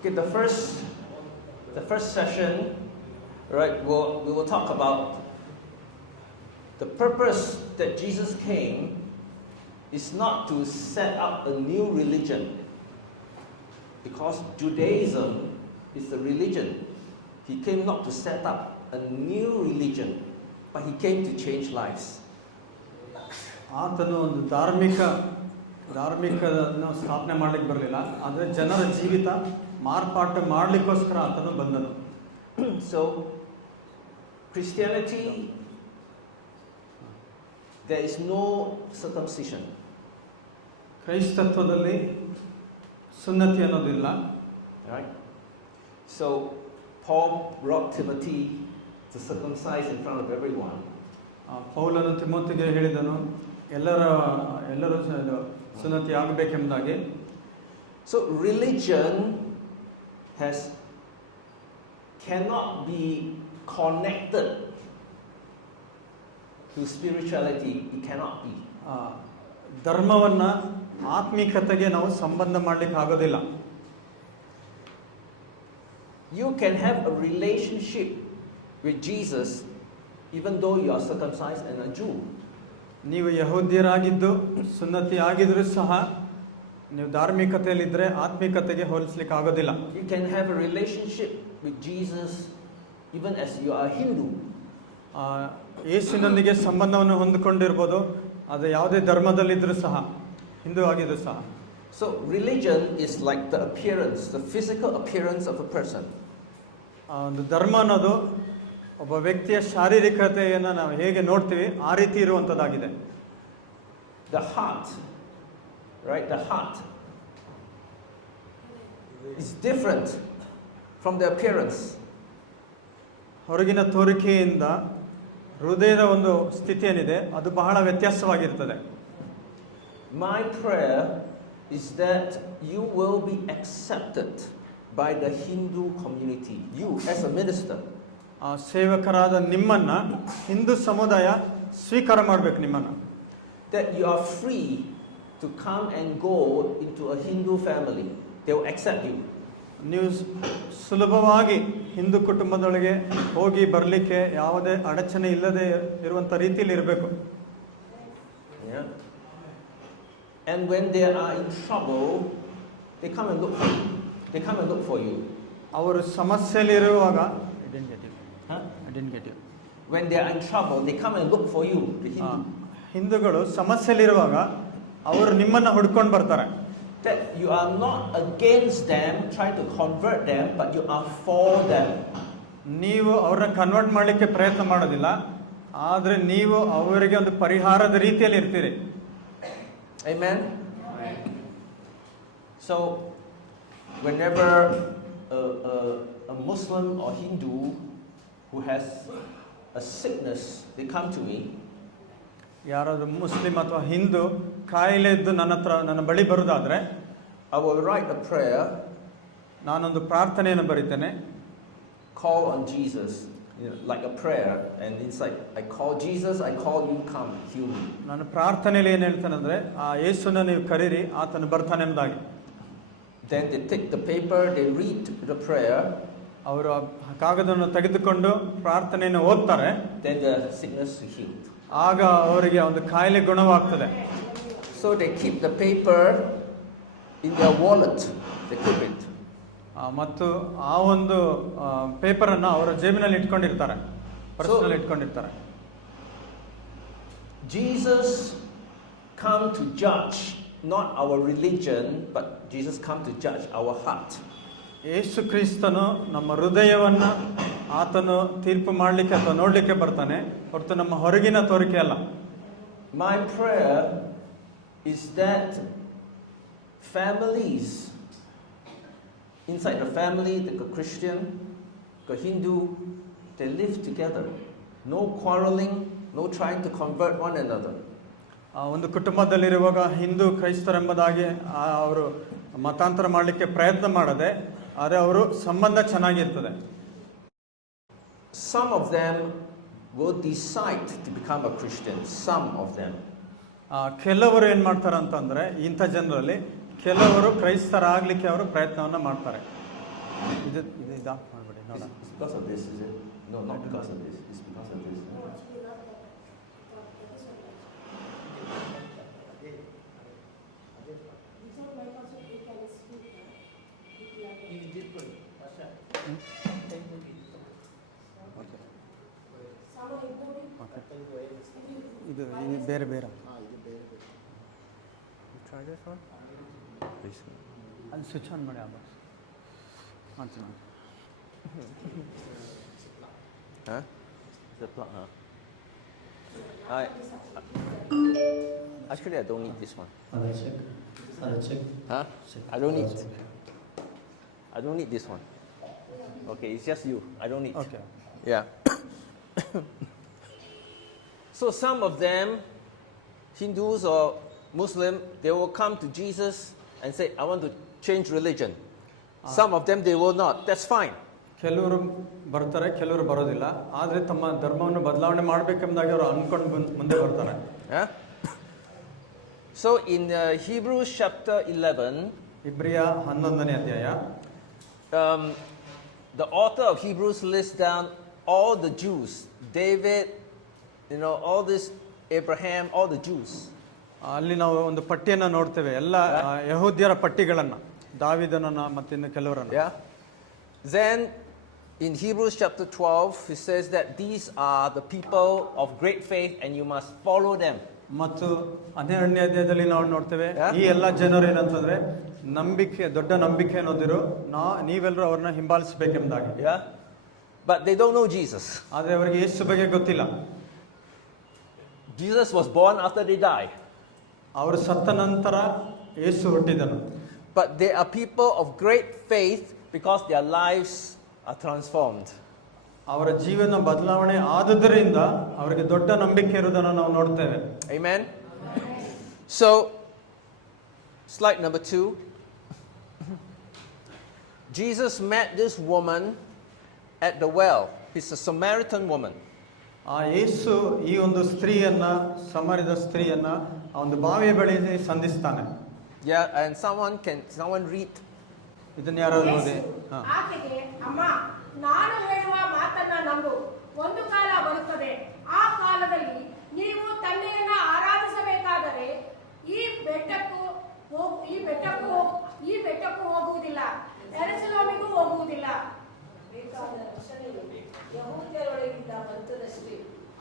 Okay, the first session, right? We will talk about the purpose that Jesus came is not to set up a new religion, because Judaism is the religion. He came not to set up a new religion, but he came to change lives. ಆತನು ಒಂದು ಧಾರ್ಮಿಕವನ್ನು ಸ್ಥಾಪನೆ ಮಾಡಲಿಕ್ಕೆ ಬರಲಿಲ್ಲ, ಆದರೆ ಜನರ ಜೀವಿತ ಮಾರ್ಪಾಟು ಮಾಡಲಿಕ್ಕೋಸ್ಕರ ಆತನು ಬಂದನು. So Christianity, there is no circumcision. ಕ್ರೈಸ್ತತ್ವದಲ್ಲಿ ಸುನ್ನತಿ ಅನ್ನೋದಿಲ್ಲ. Right? So Paul brought Timothy to circumcise in front of everyone. ಪೌಲನು ತಿಮೋತಿಗೆ ಹೇಳಿದನು, ಎಲ್ಲರೂ ಸುನ್ನತಿ ಆಗಬೇಕೆಂಬುದಾಗಿ. So religion cannot be connected to spirituality. It cannot be. ಧರ್ಮವನ್ನ ಆತ್ಮಿಕತೆಗೆ ನಾವು ಸಂಬಂಧ ಮಾಡಲಿಕ್ಕೆ ಆಗೋದಿಲ್ಲ. You can have a relationship with Jesus even though you are circumcised and a Jew. ನೀವು ಯಹೂದ್ಯರಾಗಿದ್ದು ಸುನ್ನತಿ ಆಗಿದ್ರೂ ಸಹ ನೀವು ಧಾರ್ಮಿಕತೆಯಲ್ಲಿದ್ದರೆ ಆತ್ಮಿಕತೆಗೆ ಹೋಲಿಸಲಿಕ್ಕೆ ಆಗೋದಿಲ್ಲ. You can have a relationship with Jesus even as you are Hindu. ಯೇಸುವಿನೊಂದಿಗೆ ಸಂಬಂಧವನ್ನು ಹೊಂದಿಕೊಂಡಿರ್ಬೋದು, ಅದು ಯಾವುದೇ ಧರ್ಮದಲ್ಲಿದ್ದರೂ ಸಹ, ಹಿಂದೂ ಆಗಿದ್ರೂ ಸಹ. So religion is like the appearance, the physical appearance of a person. ಒಂದು ಧರ್ಮ ಅನ್ನೋದು ಒಬ್ಬ ವ್ಯಕ್ತಿಯ ಶಾರೀರಿಕತೆಯನ್ನು ನಾವು ಹೇಗೆ ನೋಡ್ತೀವಿ ಆ ರೀತಿ ಇರುವಂಥದ್ದಾಗಿದೆ. The heart, right? The heart is different from the appearance. ಹೊರಗಿನ ತೋರಿಕೆಯಿಂದ ಹೃದಯದ ಒಂದು ಸ್ಥಿತಿ ಏನಿದೆ ಅದು ಬಹಳ ವ್ಯತ್ಯಾಸವಾಗಿರ್ತದೆ. My prayer is that you will be accepted by the Hindu community. You as a minister. ಸೇವಕರಾದ ನಿಮ್ಮನ್ನ ಹಿಂದೂ ಸಮುದಾಯ ಸ್ವೀಕಾರ ಮಾಡಬೇಕು ನಿಮ್ಮನ್ನ. That you are free to come and go into a Hindu family. They will accept you. ನೀವು ಸುಲಭವಾಗಿ ಹಿಂದೂ ಕುಟುಂಬದೊಳಗೆ ಹೋಗಿ ಬರಲಿಕ್ಕೆ ಯಾವುದೇ ಅಡಚಣೆ ಇಲ್ಲದೆ ಇರುವಂಥ ರೀತಿಯಲ್ಲಿ ಇರಬೇಕು. And when they are in trouble, they come and look for you. They come and look for you. ಅವರು ಸಮಸ್ಯೆಯಲ್ಲಿರುವಾಗ When they are in trouble, they come and look for you. ಹಿಂದೂಗಳು ಸಮಸ್ಯೆಯಲ್ಲಿರುವಾಗ ಅವರು ನಿಮ್ಮನ್ನ ಹುಡ್ಕೊಂಡು ಬರ್ತಾರೆ. That you are not against them, trying to convert them, but you are for them. ನೀವು ಅವ್ರನ್ನ convert ಮಾಡಲಿಕ್ಕೆ ಪ್ರಯತ್ನ ಮಾಡೋದಿಲ್ಲ, ಆದರೆ ನೀವು ಅವರಿಗೆ ಒಂದು ಪರಿಹಾರದ ರೀತಿಯಲ್ಲಿ ಇರ್ತೀರಿ. Amen. So whenever a Muslim or Hindu who has a sickness, they come to me. ಯಾರಾದರೂ ಮುಸ್ಲಿಂ ಅಥವಾ ಹಿಂದೂ ಕಾಯಿಲೆ ಇದ್ದು ನನ್ನ ಬಳಿ ಬರುವುದಾದ್ರೆ I will write a prayer. ನಾನೊಂದು ಪ್ರಾರ್ಥನೆಯನ್ನು ಬರೀತೇನೆ. Call on Jesus, like a prayer, and inside I call Jesus, I call you, come heal me. ನಾನು ಪ್ರಾರ್ಥನೆಯಲ್ಲಿ ಏನು ಹೇಳ್ತೇನೆಂದ್ರೆ, ಆ ಯೇಸುನ ನೀವು ಕರೀರಿ, ಆತನು ಬರ್ತಾನೆ ಎಂಬುದಾಗಿ. Then they take the paper, they read the prayer. ಅವರು ಕಾಗದವನ್ನು ತೆಗೆದುಕೊಂಡು ಪ್ರಾರ್ಥನೆಯನ್ನು ಓದ್ತಾರೆ. Then the sickness is healed. ಆಗ ಅವರಿಗೆ ಒಂದು ಕಾಯಿಲೆ ಗುಣವಾಗ್ತದೆ. So they keep the paper in their wallet. They keep it. ಮತ್ತು ಆ ಒಂದು ಪೇಪರನ್ನು ಅವರ ಜೇಬಿನಲ್ಲಿ ಇಟ್ಕೊಂಡಿರ್ತಾರೆ, ಪರ್ಸ್ನಲ್ಲಿ ಇಟ್ಕೊಂಡಿರ್ತಾರೆ. Jesus come to judge not our religion, but Jesus come to judge our heart. ಯೇಸು ಕ್ರಿಸ್ತನು ನಮ್ಮ ಹೃದಯವನ್ನ ಆತನು ತೀರ್ಪು ಮಾಡಲಿಕ್ಕೆ ಅಥವಾ ನೋಡಲಿಕ್ಕೆ ಬರ್ತಾನೆ, ಹೊರತು ನಮ್ಮ ಹೊರಗಿನ ತೋರಿಕೆ ಅಲ್ಲ. My prayer is that families inside the family, the Christian, the Hindu, they live together. No quarreling, no trying to convert one another. ಒಂದು ಕುಟುಂಬದಲ್ಲಿರುವಾಗ ಹಿಂದೂ ಕ್ರೈಸ್ತರೆಂಬುದಾಗಿ ಅವರು ಮತಾಂತರ ಮಾಡಲಿಕ್ಕೆ ಪ್ರಯತ್ನ ಮಾಡದೆ, ಆದರೆ ಅವರು ಸಂಬಂಧ ಚೆನ್ನಾಗಿರ್ತದೆ. Some of them will decide to become a Christian. Some of them. ಕೆಲವರು ಏನು ಮಾಡ್ತಾರೆ ಅಂತಂದರೆ, ಇಂಥ ಜನರಲ್ಲಿ ಕೆಲವರು ಕ್ರೈಸ್ತರಾಗಲಿಕ್ಕೆ ಅವರು ಪ್ರಯತ್ನವನ್ನು ಮಾಡ್ತಾರೆ. ಇದು ಇದು ಆಫ್ ಮಾಡಬೇಡಿ ನೋಡ. It's because of this, is it? No, not because of this. It's because of this. ಇದು ಇದು ಬೇರೆ ಬೇರೆ Try this one. Please. ಅಲ್ಲಿ ಸ್ವಿಚ್ ಆನ್ ಮಾಡಿ ಆ ಬಾಕ್ಸ್ ಮಾಡ್ತೀನಿ. Huh? The plug, huh? Actually, I don't need this one. Huh? I don't need. I don't need this one. Okay, it's just you. I don't need. Okay. Yeah. So some of them, Hindus or Muslim, they will come to Jesus and say, I want to change religion. Some of them, they will not. That's fine. ಕೆಲವರು ಬರ್ತಾರೆ, ಕೆಲವರು ಬರೋದಿಲ್ಲ. ಆದರೆ ತಮ್ಮ ಧರ್ಮವನ್ನು ಬದಲಾವಣೆ ಮಾಡಬೇಕೆಂಬುದಾಗಿ ಅವರು ಅಂದ್ಕೊಂಡು ಮುಂದೆ ಬರ್ತಾರೆ. Yeah? So in Hebrews chapter 11, ಇಬ್ರಿಯ 11ನೇ ಅಧ್ಯಾಯ, the author of Hebrews lists down all the Jews, David, all this, Abraham, all the Jews. ಅಲ್ಲಿ ನಾವು ಒಂದು ಪಟ್ಟಿಯನ್ನು ನೋಡ್ತೇವೆ, ಎಲ್ಲ ಯಹೂದ್ಯರ ಪಟ್ಟಿಗಳನ್ನು, ದಾವಿದನನ್ನ ಮತ್ತು ಇನ್ನು ಕೆಲವರನ್ನು. Yeah. Then in Hebrews chapter 12, it says that these are the people of great faith and you must follow them. ಮತ್ತು 12ನೇ ಅಧ್ಯಾಯದಲ್ಲಿ ನಾವು ನೋಡ್ತೇವೆ, Yeah. ಈ ಎಲ್ಲ ಜನರು ಏನಂತಂದ್ರೆ ನಂಬಿಕೆ, ದೊಡ್ಡ ನಂಬಿಕೆ ಅನ್ನೋದಿರು, ನೀವೆಲ್ಲರೂ ಅವ್ರನ್ನ ಹಿಂಬಾಲಿಸಬೇಕೆಂಬುದಾಗಿ. Yeah. But they don't know Jesus. ಆದರೆ ಅವರಿಗೆ ಯೇಸು ಬಗ್ಗೆ ಗೊತ್ತಿಲ್ಲ. Jesus was born after they died. ಅವರು ಸತ್ತ ನಂತರ ಯೇಸು ಹುಟ್ಟಿದನು. But they are people of great faith because their lives are transformed. ಅವರ ಜೀವನ ಬದಲಾವಣೆ ಆದುದರಿಂದ ಅವರಿಗೆ ದೊಡ್ಡ ನಂಬಿಕೆ ಇರುವುದನ್ನು ನಾವು ನೋಡ್ತೇವೆ. Amen. So, slide number 2. Jesus met this woman at the well. She's a Samaritan woman. ಆ ಯೇಸು ಈ ಒಂದು ಸ್ತ್ರೀಯನ್ನ, ಸಮಾರ್ಯದ ಸ್ತ್ರೀಯನ್ನ ಆ ಒಂದು ಬಾವಿಯ ಬಳಿ ಸಂಧಿಸ್ತಾನೆ. Yeah, and someone read. ಇದನ್ನ ಯಾರಾದ್ರೂ ಓದಿ. ಆಕೆಗೆ, ಅಮ್ಮ, ನಾನು ಹೇಳುವ ಮಾತನ್ನ ನಂಬು. ಒಂದು ಕಾಲ ಬರುತ್ತದೆ, ಆ ಕಾಲದಲ್ಲಿ ನೀವು ತಂದೆಯನ್ನ ಆರಾಧಿಸಬೇಕಾದರೆ ಈ ಬೆಟ್ಟಕ್ಕೂ ಹೋಗುವುದಿಲ್ಲ, ಯೆರೂಸಲೇಮಿಗೂ ಹೋಗುವುದಿಲ್ಲ. ಬೇಕಾದ ರಕ್ಷಣೆಯು ಯೆಹೂದ್ಯರೊಳಗಿಂದ ಬರುತ್ತದಷ್ಟೇ.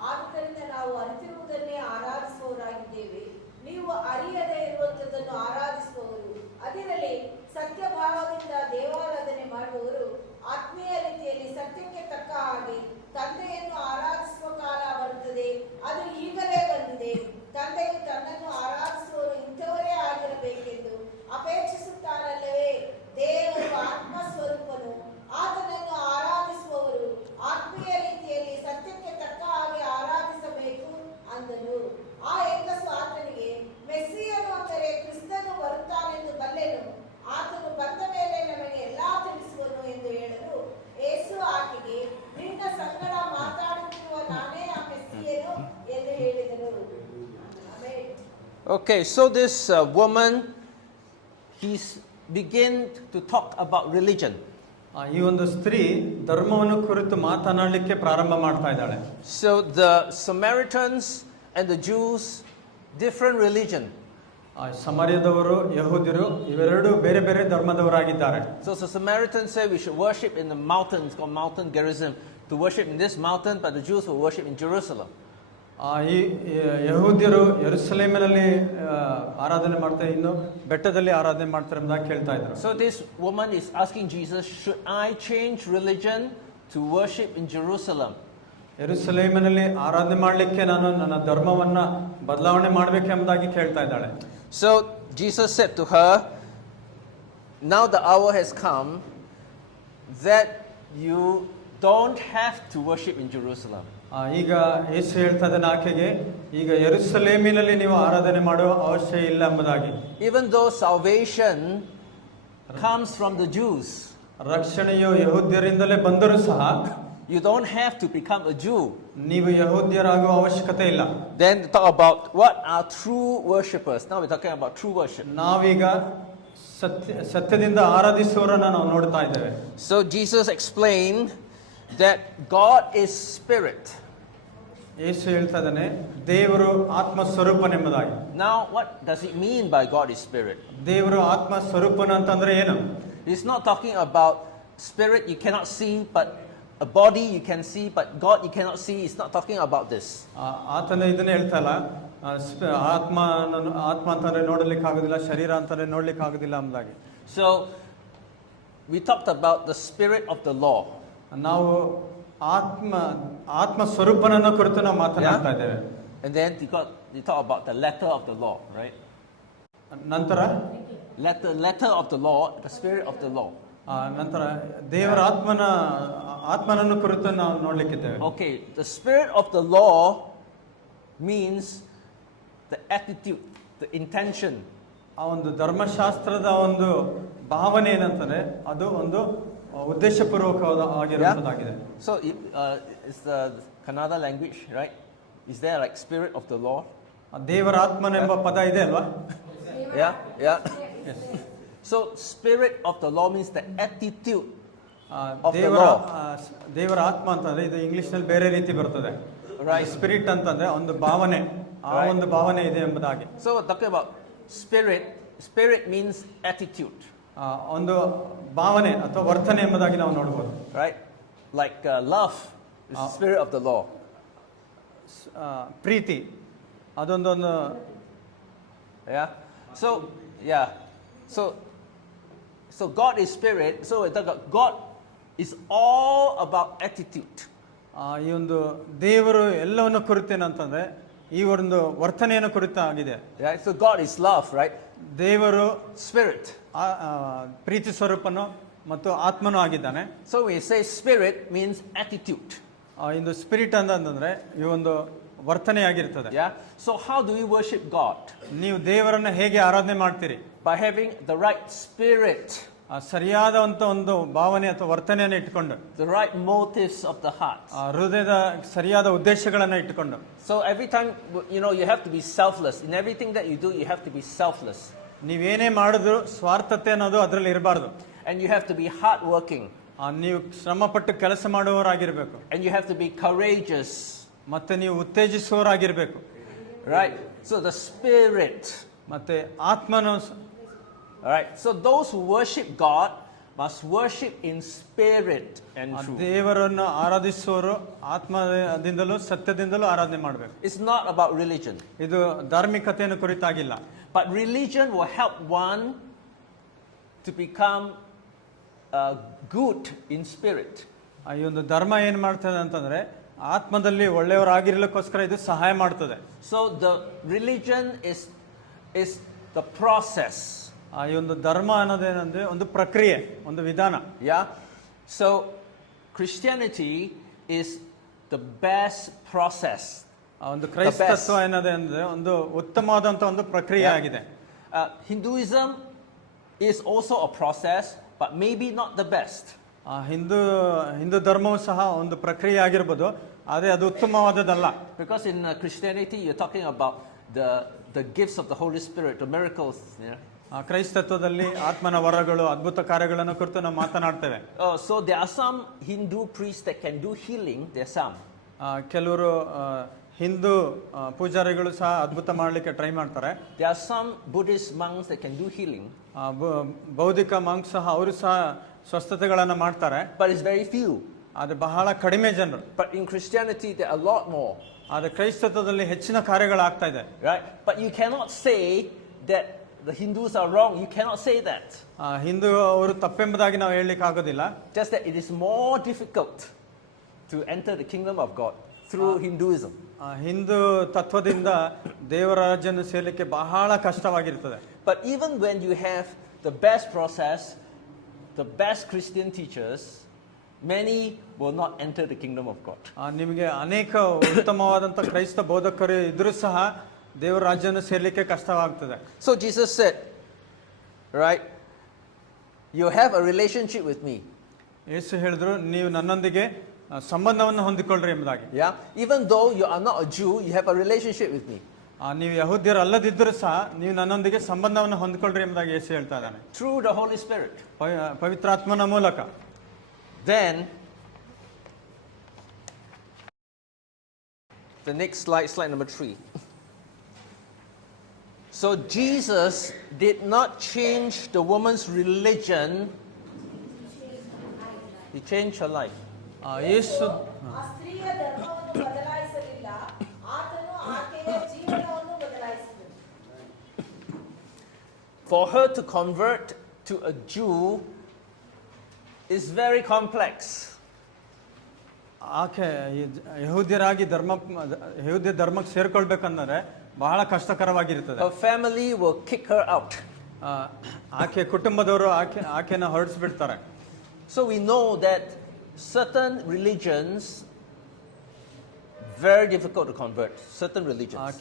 ಆದುದರಿಂದ ನಾವು ಅರಿತಿರುವುದನ್ನೇ ಆರಾಧಿಸುವವರಾಗಿದ್ದೇವೆ, ನೀವು ಅರಿಯದೇ ಇರುವಂಥದ್ದನ್ನು ಆರಾಧಿಸುವವರು. ಅದರಲ್ಲಿ ಸತ್ಯಭಾವದಿಂದ ದೇವಾರಾಧನೆ ಮಾಡುವವರು ಆತ್ಮೀಯ ರೀತಿಯಲ್ಲಿ ಸತ್ಯಕ್ಕೆ ತಕ್ಕ ಹಾಗೆ ತಂದೆಯನ್ನು ಆರಾಧಿಸುವ ಕಾಲ ಬರುತ್ತದೆ, ಅದು ಈಗಲೇ ಬಂದಿದೆ. ತಂದೆಯು ತನ್ನನ್ನು ಆರಾಧಿಸುವವರು ಇಂಥವರೇ ಆಗಿರಬೇಕೆಂದು ಅಪೇಕ್ಷಿಸುತ್ತಾರಲ್ಲವೇ? ದೇವರು ಆತ್ಮಸ್ವರೂಪನು, ಆತನನ್ನು ಆರಾಧಿಸುವವರು ಆತ್ಮೀಯ ರೀತಿಯಲ್ಲಿ ಸತ್ಯಕ್ಕೆ ತಕ್ಕ ಹಾಗೆ ಆರಾಧಿಸಬೇಕು ಅಂದನು. ಆ ಹೆಂಗಸು ಆತನಿಗೆ, ಮೆಸ್ಸಿಯನು ಅಂದರೆ ಕ್ರಿಸ್ತನು ಬರುತ್ತಾನೆಂದು ಬಲ್ಲೆನು, ಆತನು ಬಂದ ಮೇಲೆ ನಮಗೆ ಎಲ್ಲಾ ತಿಳಿಸುವನು ಎಂದು ಹೇಳಲು, ಯೇಸು ಆಕೆಗೆ, ನಿನ್ನ ಸಂಗಡ ಮಾತಾಡುತ್ತಿರುವ ನಾನೇ ಆ ಮೆಸ್ಸಿಯನು ಎಂದು ಹೇಳಿದನು. Amen. Okay, so this woman, he's begin to talk about religion. ಈ ಒಂದು ಸ್ತ್ರೀ ಧರ್ಮವನ್ನು ಕುರಿತು ಮಾತನಾಡಲಿಕ್ಕೆ ಪ್ರಾರಂಭ ಮಾಡ್ತಾ ಇದ್ದಾಳೆ. So the Samaritans and the Jews, different religion. ಸಮಾರ್ಯದವರು, ಯಹೂದ್ಯರು ಇವೆರಡು ಬೇರೆ ಬೇರೆ ಧರ್ಮದವರಾಗಿದ್ದಾರೆ. So the Samaritans say we should worship in the mountain, it's called Mountain Gerizim, to worship in this mountain, but the Jews will worship in Jerusalem. ಈ ಯಹೂದ್ಯರು ಯೆರೂಸಲೇಮಿನಲ್ಲಿ ಆರಾಧನೆ ಮಾಡ್ತಾರೆ, ಇನ್ನು ಬೆಟ್ಟದಲ್ಲಿ ಆರಾಧನೆ ಮಾಡ್ತಾರೆ ಎಂಬುದಾಗಿ ಕೇಳ್ತಾ ಇದ್ರು. So this woman is asking Jesus, should I change religion to worship in Jerusalem? ಯೆರೂಸಲೇಮಿನಲ್ಲಿ ಆರಾಧನೆ ಮಾಡಲಿಕ್ಕೆ ನಾನು ನನ್ನ ಧರ್ಮವನ್ನ ಬದಲಾವಣೆ ಮಾಡಬೇಕೆಂಬುದಾಗಿ ಕೇಳ್ತಾ ಇದ್ದಾಳೆ. So Jesus said to her, now the hour has come that you don't have to worship in Jerusalem. ಈಗ ಯೇಸು ಹೇಳ್ತಾ ಇದ್ದಾನೆ ಆಕೆಗೆ, ಈಗ ಯೆರೂಸಲೇಮಿನಲ್ಲಿ ನೀವು ಆರಾಧನೆ ಮಾಡುವ ಅವಶ್ಯ ಇಲ್ಲ ಎಂಬುದಾಗಿ. Even though salvation comes from the Jews, ರಕ್ಷಣೆಯು ಯಹೂದ್ಯರಿಂದಲೇ ಬಂದರೂ ಸಹ you don't have to become a Jew. ನೀವು ಯಹೂದ್ಯರಾಗುವ ಅವಶ್ಯಕತೆ ಇಲ್ಲ. Then talk about what are true worshippers. Now we're talking about true worship. ನಾವೀಗ ಸತ್ಯದಿಂದ ಆರಾಧಿಸುವವರನ್ನ ನಾವು ನೋಡ್ತಾ ಇದ್ದೇವೆ. So Jesus explained that God is spirit. ಯೇಸು ಹೇಳ್ತಾ ಇದ್ದಾನೆ ದೇವರು ಆತ್ಮ ಸ್ವರೂಪನೆಂಬುದಾಗಿ. Now what does it mean by God is spirit? ದೇವರು ಆತ್ಮ ಸ್ವರೂಪನ ಅಂತಂದ್ರೆ ಏನು? He's not talking about spirit you cannot see, but a body you can see, but God you cannot see. He's not talking about this. ಆತನ ಇದನ್ನ ಹೇಳ್ತಾ ಇಲ್ಲ, ಆತ್ಮ ಅಂತಂದ್ರೆ ನೋಡಲಿಕ್ಕೆ ಆಗುದಿಲ್ಲ, ಶರೀರ ಅಂತಂದ್ರೆ ನೋಡ್ಲಿಕ್ಕೆ ಆಗುದಿಲ್ಲ ಎಂಬುದಾಗಿ. So we talked about the spirit of the law. ನಾವು ಆತ್ಮ ಸ್ವರೂಪನನ್ನ ಕುರಿತು ನಾವು ಮಾತನಾಡ್ತಾ ಇದ್ದೇವೆ. And then you talk about the letter of the law, right? ನಂತರ letter of the law, the spirit of the law. ನಂತರ ದೇವರ ಆತ್ಮನನ್ನು ಕುರಿತು ನಾವು ನೋಡ್ಲಿಕ್ಕಿದ್ದೇವೆ. Okay, the spirit of the law means the attitude, the intention. ಆ ಒಂದು ಧರ್ಮಶಾಸ್ತ್ರದ ಒಂದು ಭಾವನೆ ಏನಂತಾರೆ ಅದು ಒಂದು ಉದ್ದೇಶಪೂರ್ವಕವಾಗಿರುವುದಾಗಿದೆ. So it's the Kannada language, right? Is there like spirit of the law? ದೇವರ ಆತ್ಮನೆಂಬ ಪದ ಇದೆ ಅಲ್ವಾ? Yeah. So spirit of the law means the attitude of the law. ದೇವರ ಆತ್ಮ ಅಂತಂದ್ರೆ ಇದು ಇಂಗ್ಲಿಷ್ ನಲ್ಲಿ ಬೇರೆ ರೀತಿ ಬರ್ತದೆ. Right. ಸ್ಪಿರಿಟ್ ಅಂತಂದ್ರೆ ಒಂದು ಭಾವನೆ, ಒಂದು ಭಾವನೆ ಇದೆ ಎಂಬುದಾಗಿ. So we're talking about spirit means attitude. ಒಂದು ಭಾವನೆ ಅಥವಾ ವರ್ತನೆ ಎಂಬುದಾಗಿ ನಾವು ನೋಡಬಹುದು. Right? Like love is the spirit of the law. Preethi ಅದೊಂದೊಂದು. So God is spirit. So God is all about attitude. ಈ ಒಂದು ದೇವರು ಎಲ್ಲವನ್ನು ಕುರಿತೇನಂತಂದ್ರೆ ಈ ಒಂದು ವರ್ತನೆಯನ್ನು ಕುರಿತಾಗಿದೆ. Right? So God is love, right? ದೇವರು spirit. ಪ್ರೀತಿ ಸ್ವರೂಪನು ಮತ್ತು ಆತ್ಮನೂ ಆಗಿದ್ದಾನೆ. So we say spirit means attitude. Into spirit ಅಂತಂದ್ರೆ ಈ ಒಂದು ವರ್ತನೆ ಆಗಿರ್ತದೆ. So how do we worship God? ನೀವು ದೇವರನ್ನ ಹೇಗೆ ಆರಾಧನೆ ಮಾಡ್ತೀರಿ? By having the right spirit. ಸರಿಯಾದಂತ ಒಂದು ಭಾವನೆ ಅಥವಾ ವರ್ತನೆಯನ್ನು ಇಟ್ಟುಕೊಂಡು, the right motives of the heart. ಹೃದಯದ ಸರಿಯಾದ ಉದ್ದೇಶಗಳನ್ನು ಇಟ್ಟುಕೊಂಡು. So every time you have to be selfless. In everything that you do you have to be selfless. ನೀವೇನೇ ಮಾಡಿದ್ರು ಸ್ವಾರ್ಥತೆ ಅನ್ನೋದು ಅದರಲ್ಲಿ ಇರಬಾರ್ದು. And you have to be hard working. ನೀವು ಶ್ರಮಪಟ್ಟು ಕೆಲಸ ಮಾಡುವವರಾಗಿರಬೇಕು. And you have to be courageous. ಮತ್ತೆ ನೀವು ಉತ್ತೇಜಿಸುವವರಾಗಿರಬೇಕು. Right? So the spirit. ಮತ್ತೆ ಆತ್ಮನು. All right. So those who worship God must worship in spirit and truth. ದೇವರನ್ನು ಆರಾಧಿಸುವವರು ಆತ್ಮದಿಂದಲೂ ಸತ್ಯದಿಂದಲೂ ಆರಾಧನೆ ಮಾಡಬೇಕು. It's not about religion. ಇದು ಧಾರ್ಮಿಕತೆಯನ್ನು ಕುರಿತಾಗಿಲ್ಲ. But religion will help one to become good in spirit. ಈ ಒಂದು ಧರ್ಮ ಏನು ಮಾಡ್ತದೆ ಅಂತಂದ್ರೆ ಆತ್ಮದಲ್ಲಿ ಒಳ್ಳೆಯವರಾಗಿರಲಿಕ್ಕೋಸ್ಕರ ಇದು ಸಹಾಯ ಮಾಡ್ತದೆ. So the religion is the process. ಈ ಒಂದು ಧರ್ಮ ಅನ್ನೋದೇನಂದ್ರೆ ಒಂದು ಪ್ರಕ್ರಿಯೆ, ಒಂದು ವಿಧಾನ. So Christianity is the best process. ಒಂದು ಕ್ರೈಸ್ತತ್ವ ಏನದೆ ಅಂದ್ರೆ ಒಂದು ಉತ್ತಮವಾದಂತ ಒಂದು ಪ್ರಕ್ರಿಯೆ ಆಗಿದೆ. Hinduism is also a process, but maybe not the best. Hindu ಧರ್ಮವು ಸಹ ಒಂದು ಪ್ರಕ್ರಿಯೆ ಆಗಿರ್ಬೋದು, ಆದರೆ ಅದು ಉತ್ತಮವಾದದ್ದಲ್ಲ. Because in Christianity you're talking about the gifts of the Holy Spirit, the miracles. ಕ್ರೈಸ್ತತ್ವದಲ್ಲಿ ಆತ್ಮನ ವರಗಳು, ಅದ್ಭುತ ಕಾರ್ಯಗಳನ್ನು ಕುರಿತು ನಾವು ಮಾತನಾಡ್ತೇವೆ. So there are some Hindu priests that can do healing. There are some. ಕೆಲವರು ಹಿಂದೂ ಪೂಜಾರಿಗಳು ಸಹ ಅದ್ಭುತ ಮಾಡಲಿಕ್ಕೆ ಟ್ರೈ ಮಾಡ್ತಾರೆ. There are some Buddhist monks that can do healing. ಬೌದ್ಧಿಕ ಮಂಕ್ ಸಹ ಅವರು ಸಹ ಸ್ವಸ್ಥತೆಗಳನ್ನ ಮಾಡ್ತಾರೆ. But it's very few. ಆದರೆ ಬಹಳ ಕಡಿಮೆ ಜನರು. But in Christianity there are a lot more. ಆದರೆ ಕ್ರೈಸ್ತತ್ವದಲ್ಲಿ ಹೆಚ್ಚಿನ ಕಾರ್ಯಗಳಾಗ್ತಾ ಇದೆ. Right? But you cannot say that the Hindus are wrong. You cannot say that. Hindu ಅವರು ತಪ್ಪೆಂಬುದಾಗಿ ನಾವು ಹೇಳಲಿಕ್ಕೆ ಆಗೋದಿಲ್ಲ. Just that it is more difficult to enter the kingdom of God through Hinduism. Hindu ತತ್ವದಿಂದ ದೇವರ ರಾಜ್ಯವನ್ನು ಸೇರಲಿಕ್ಕೆ ಬಹಳ ಕಷ್ಟವಾಗಿರುತ್ತದೆ. But even when you have the best process, the best Christian teachers, many will not enter the kingdom of God. ನಿಮಗೆ ಅನೇಕ ಉತ್ತಮವಾದಂತ ಕ್ರೈಸ್ತ ಬೋಧಕರು ಇದ್ರೂ ಸಹ ದೇವರ ರಾಜ್ಯವನ್ನು ಸೇರಲಿಕ್ಕೆ ಕಷ್ಟವಾಗ್ತದೆ. So Jesus said, right, you have a relationship with me. ಯೇಸು ಹೇಳಿದ್ರು ನೀವು ನನ್ನೊಂದಿಗೆ ಸಂಬಂಧವನ್ನು ಹೊಂದಿಕೊಳ್ಳ್ರಿ ಎಂಬುದಾಗಿ. Even though you are not a Jew, you have a relationship with me. ನೀವು ಯಹೂದ್ಯರು ಅಲ್ಲದಿದ್ದರೂ ಸಹ ನೀವು ನನ್ನೊಂದಿಗೆ ಸಂಬಂಧವನ್ನು ಹೊಂದ್ಕೊಳ್ರಿ ಎಂಬುದಾಗಿ ಯೇಸು ಹೇಳ್ತಾ ಇದ್ದಾನೆ. Through the Holy Spirit. ಪವಿತ್ರಾತ್ಮನ ಮೂಲಕ. Then, the next slide, slide number 3. So Jesus did not change the woman's religion. He changed her life. ಯೇಸು ಆ ಸ್ತ್ರೀಯ ಧರ್ಮವನ್ನು ಬದಲಾಯಿಸಲಿಲ್ಲ, ಆತನು ಆಕೆಯ ಜೀವನವನ್ನು ಬದಲಾಯಿಸಿದನು. For her to convert to a Jew is very complex. ಆಕೆ ಯಹೂದ್ಯರಾಗಿ ಯಹೂದ್ಯ ಧರ್ಮಕ್ಕೆ ಸೇರ್ಕೊಳ್ಬೇಕಂದ್ರೆ ಬಹಳ ಕಷ್ಟಕರವಾಗಿರ್ತದೆ. Her family will kick her out. ಆಕೆ ಕುಟುಂಬದವರು ಆಕೆನ ಹೊರಡಿಸ್ಬಿಡ್ತಾರೆ. So we know that certain religions very difficult to convert. Certain religions.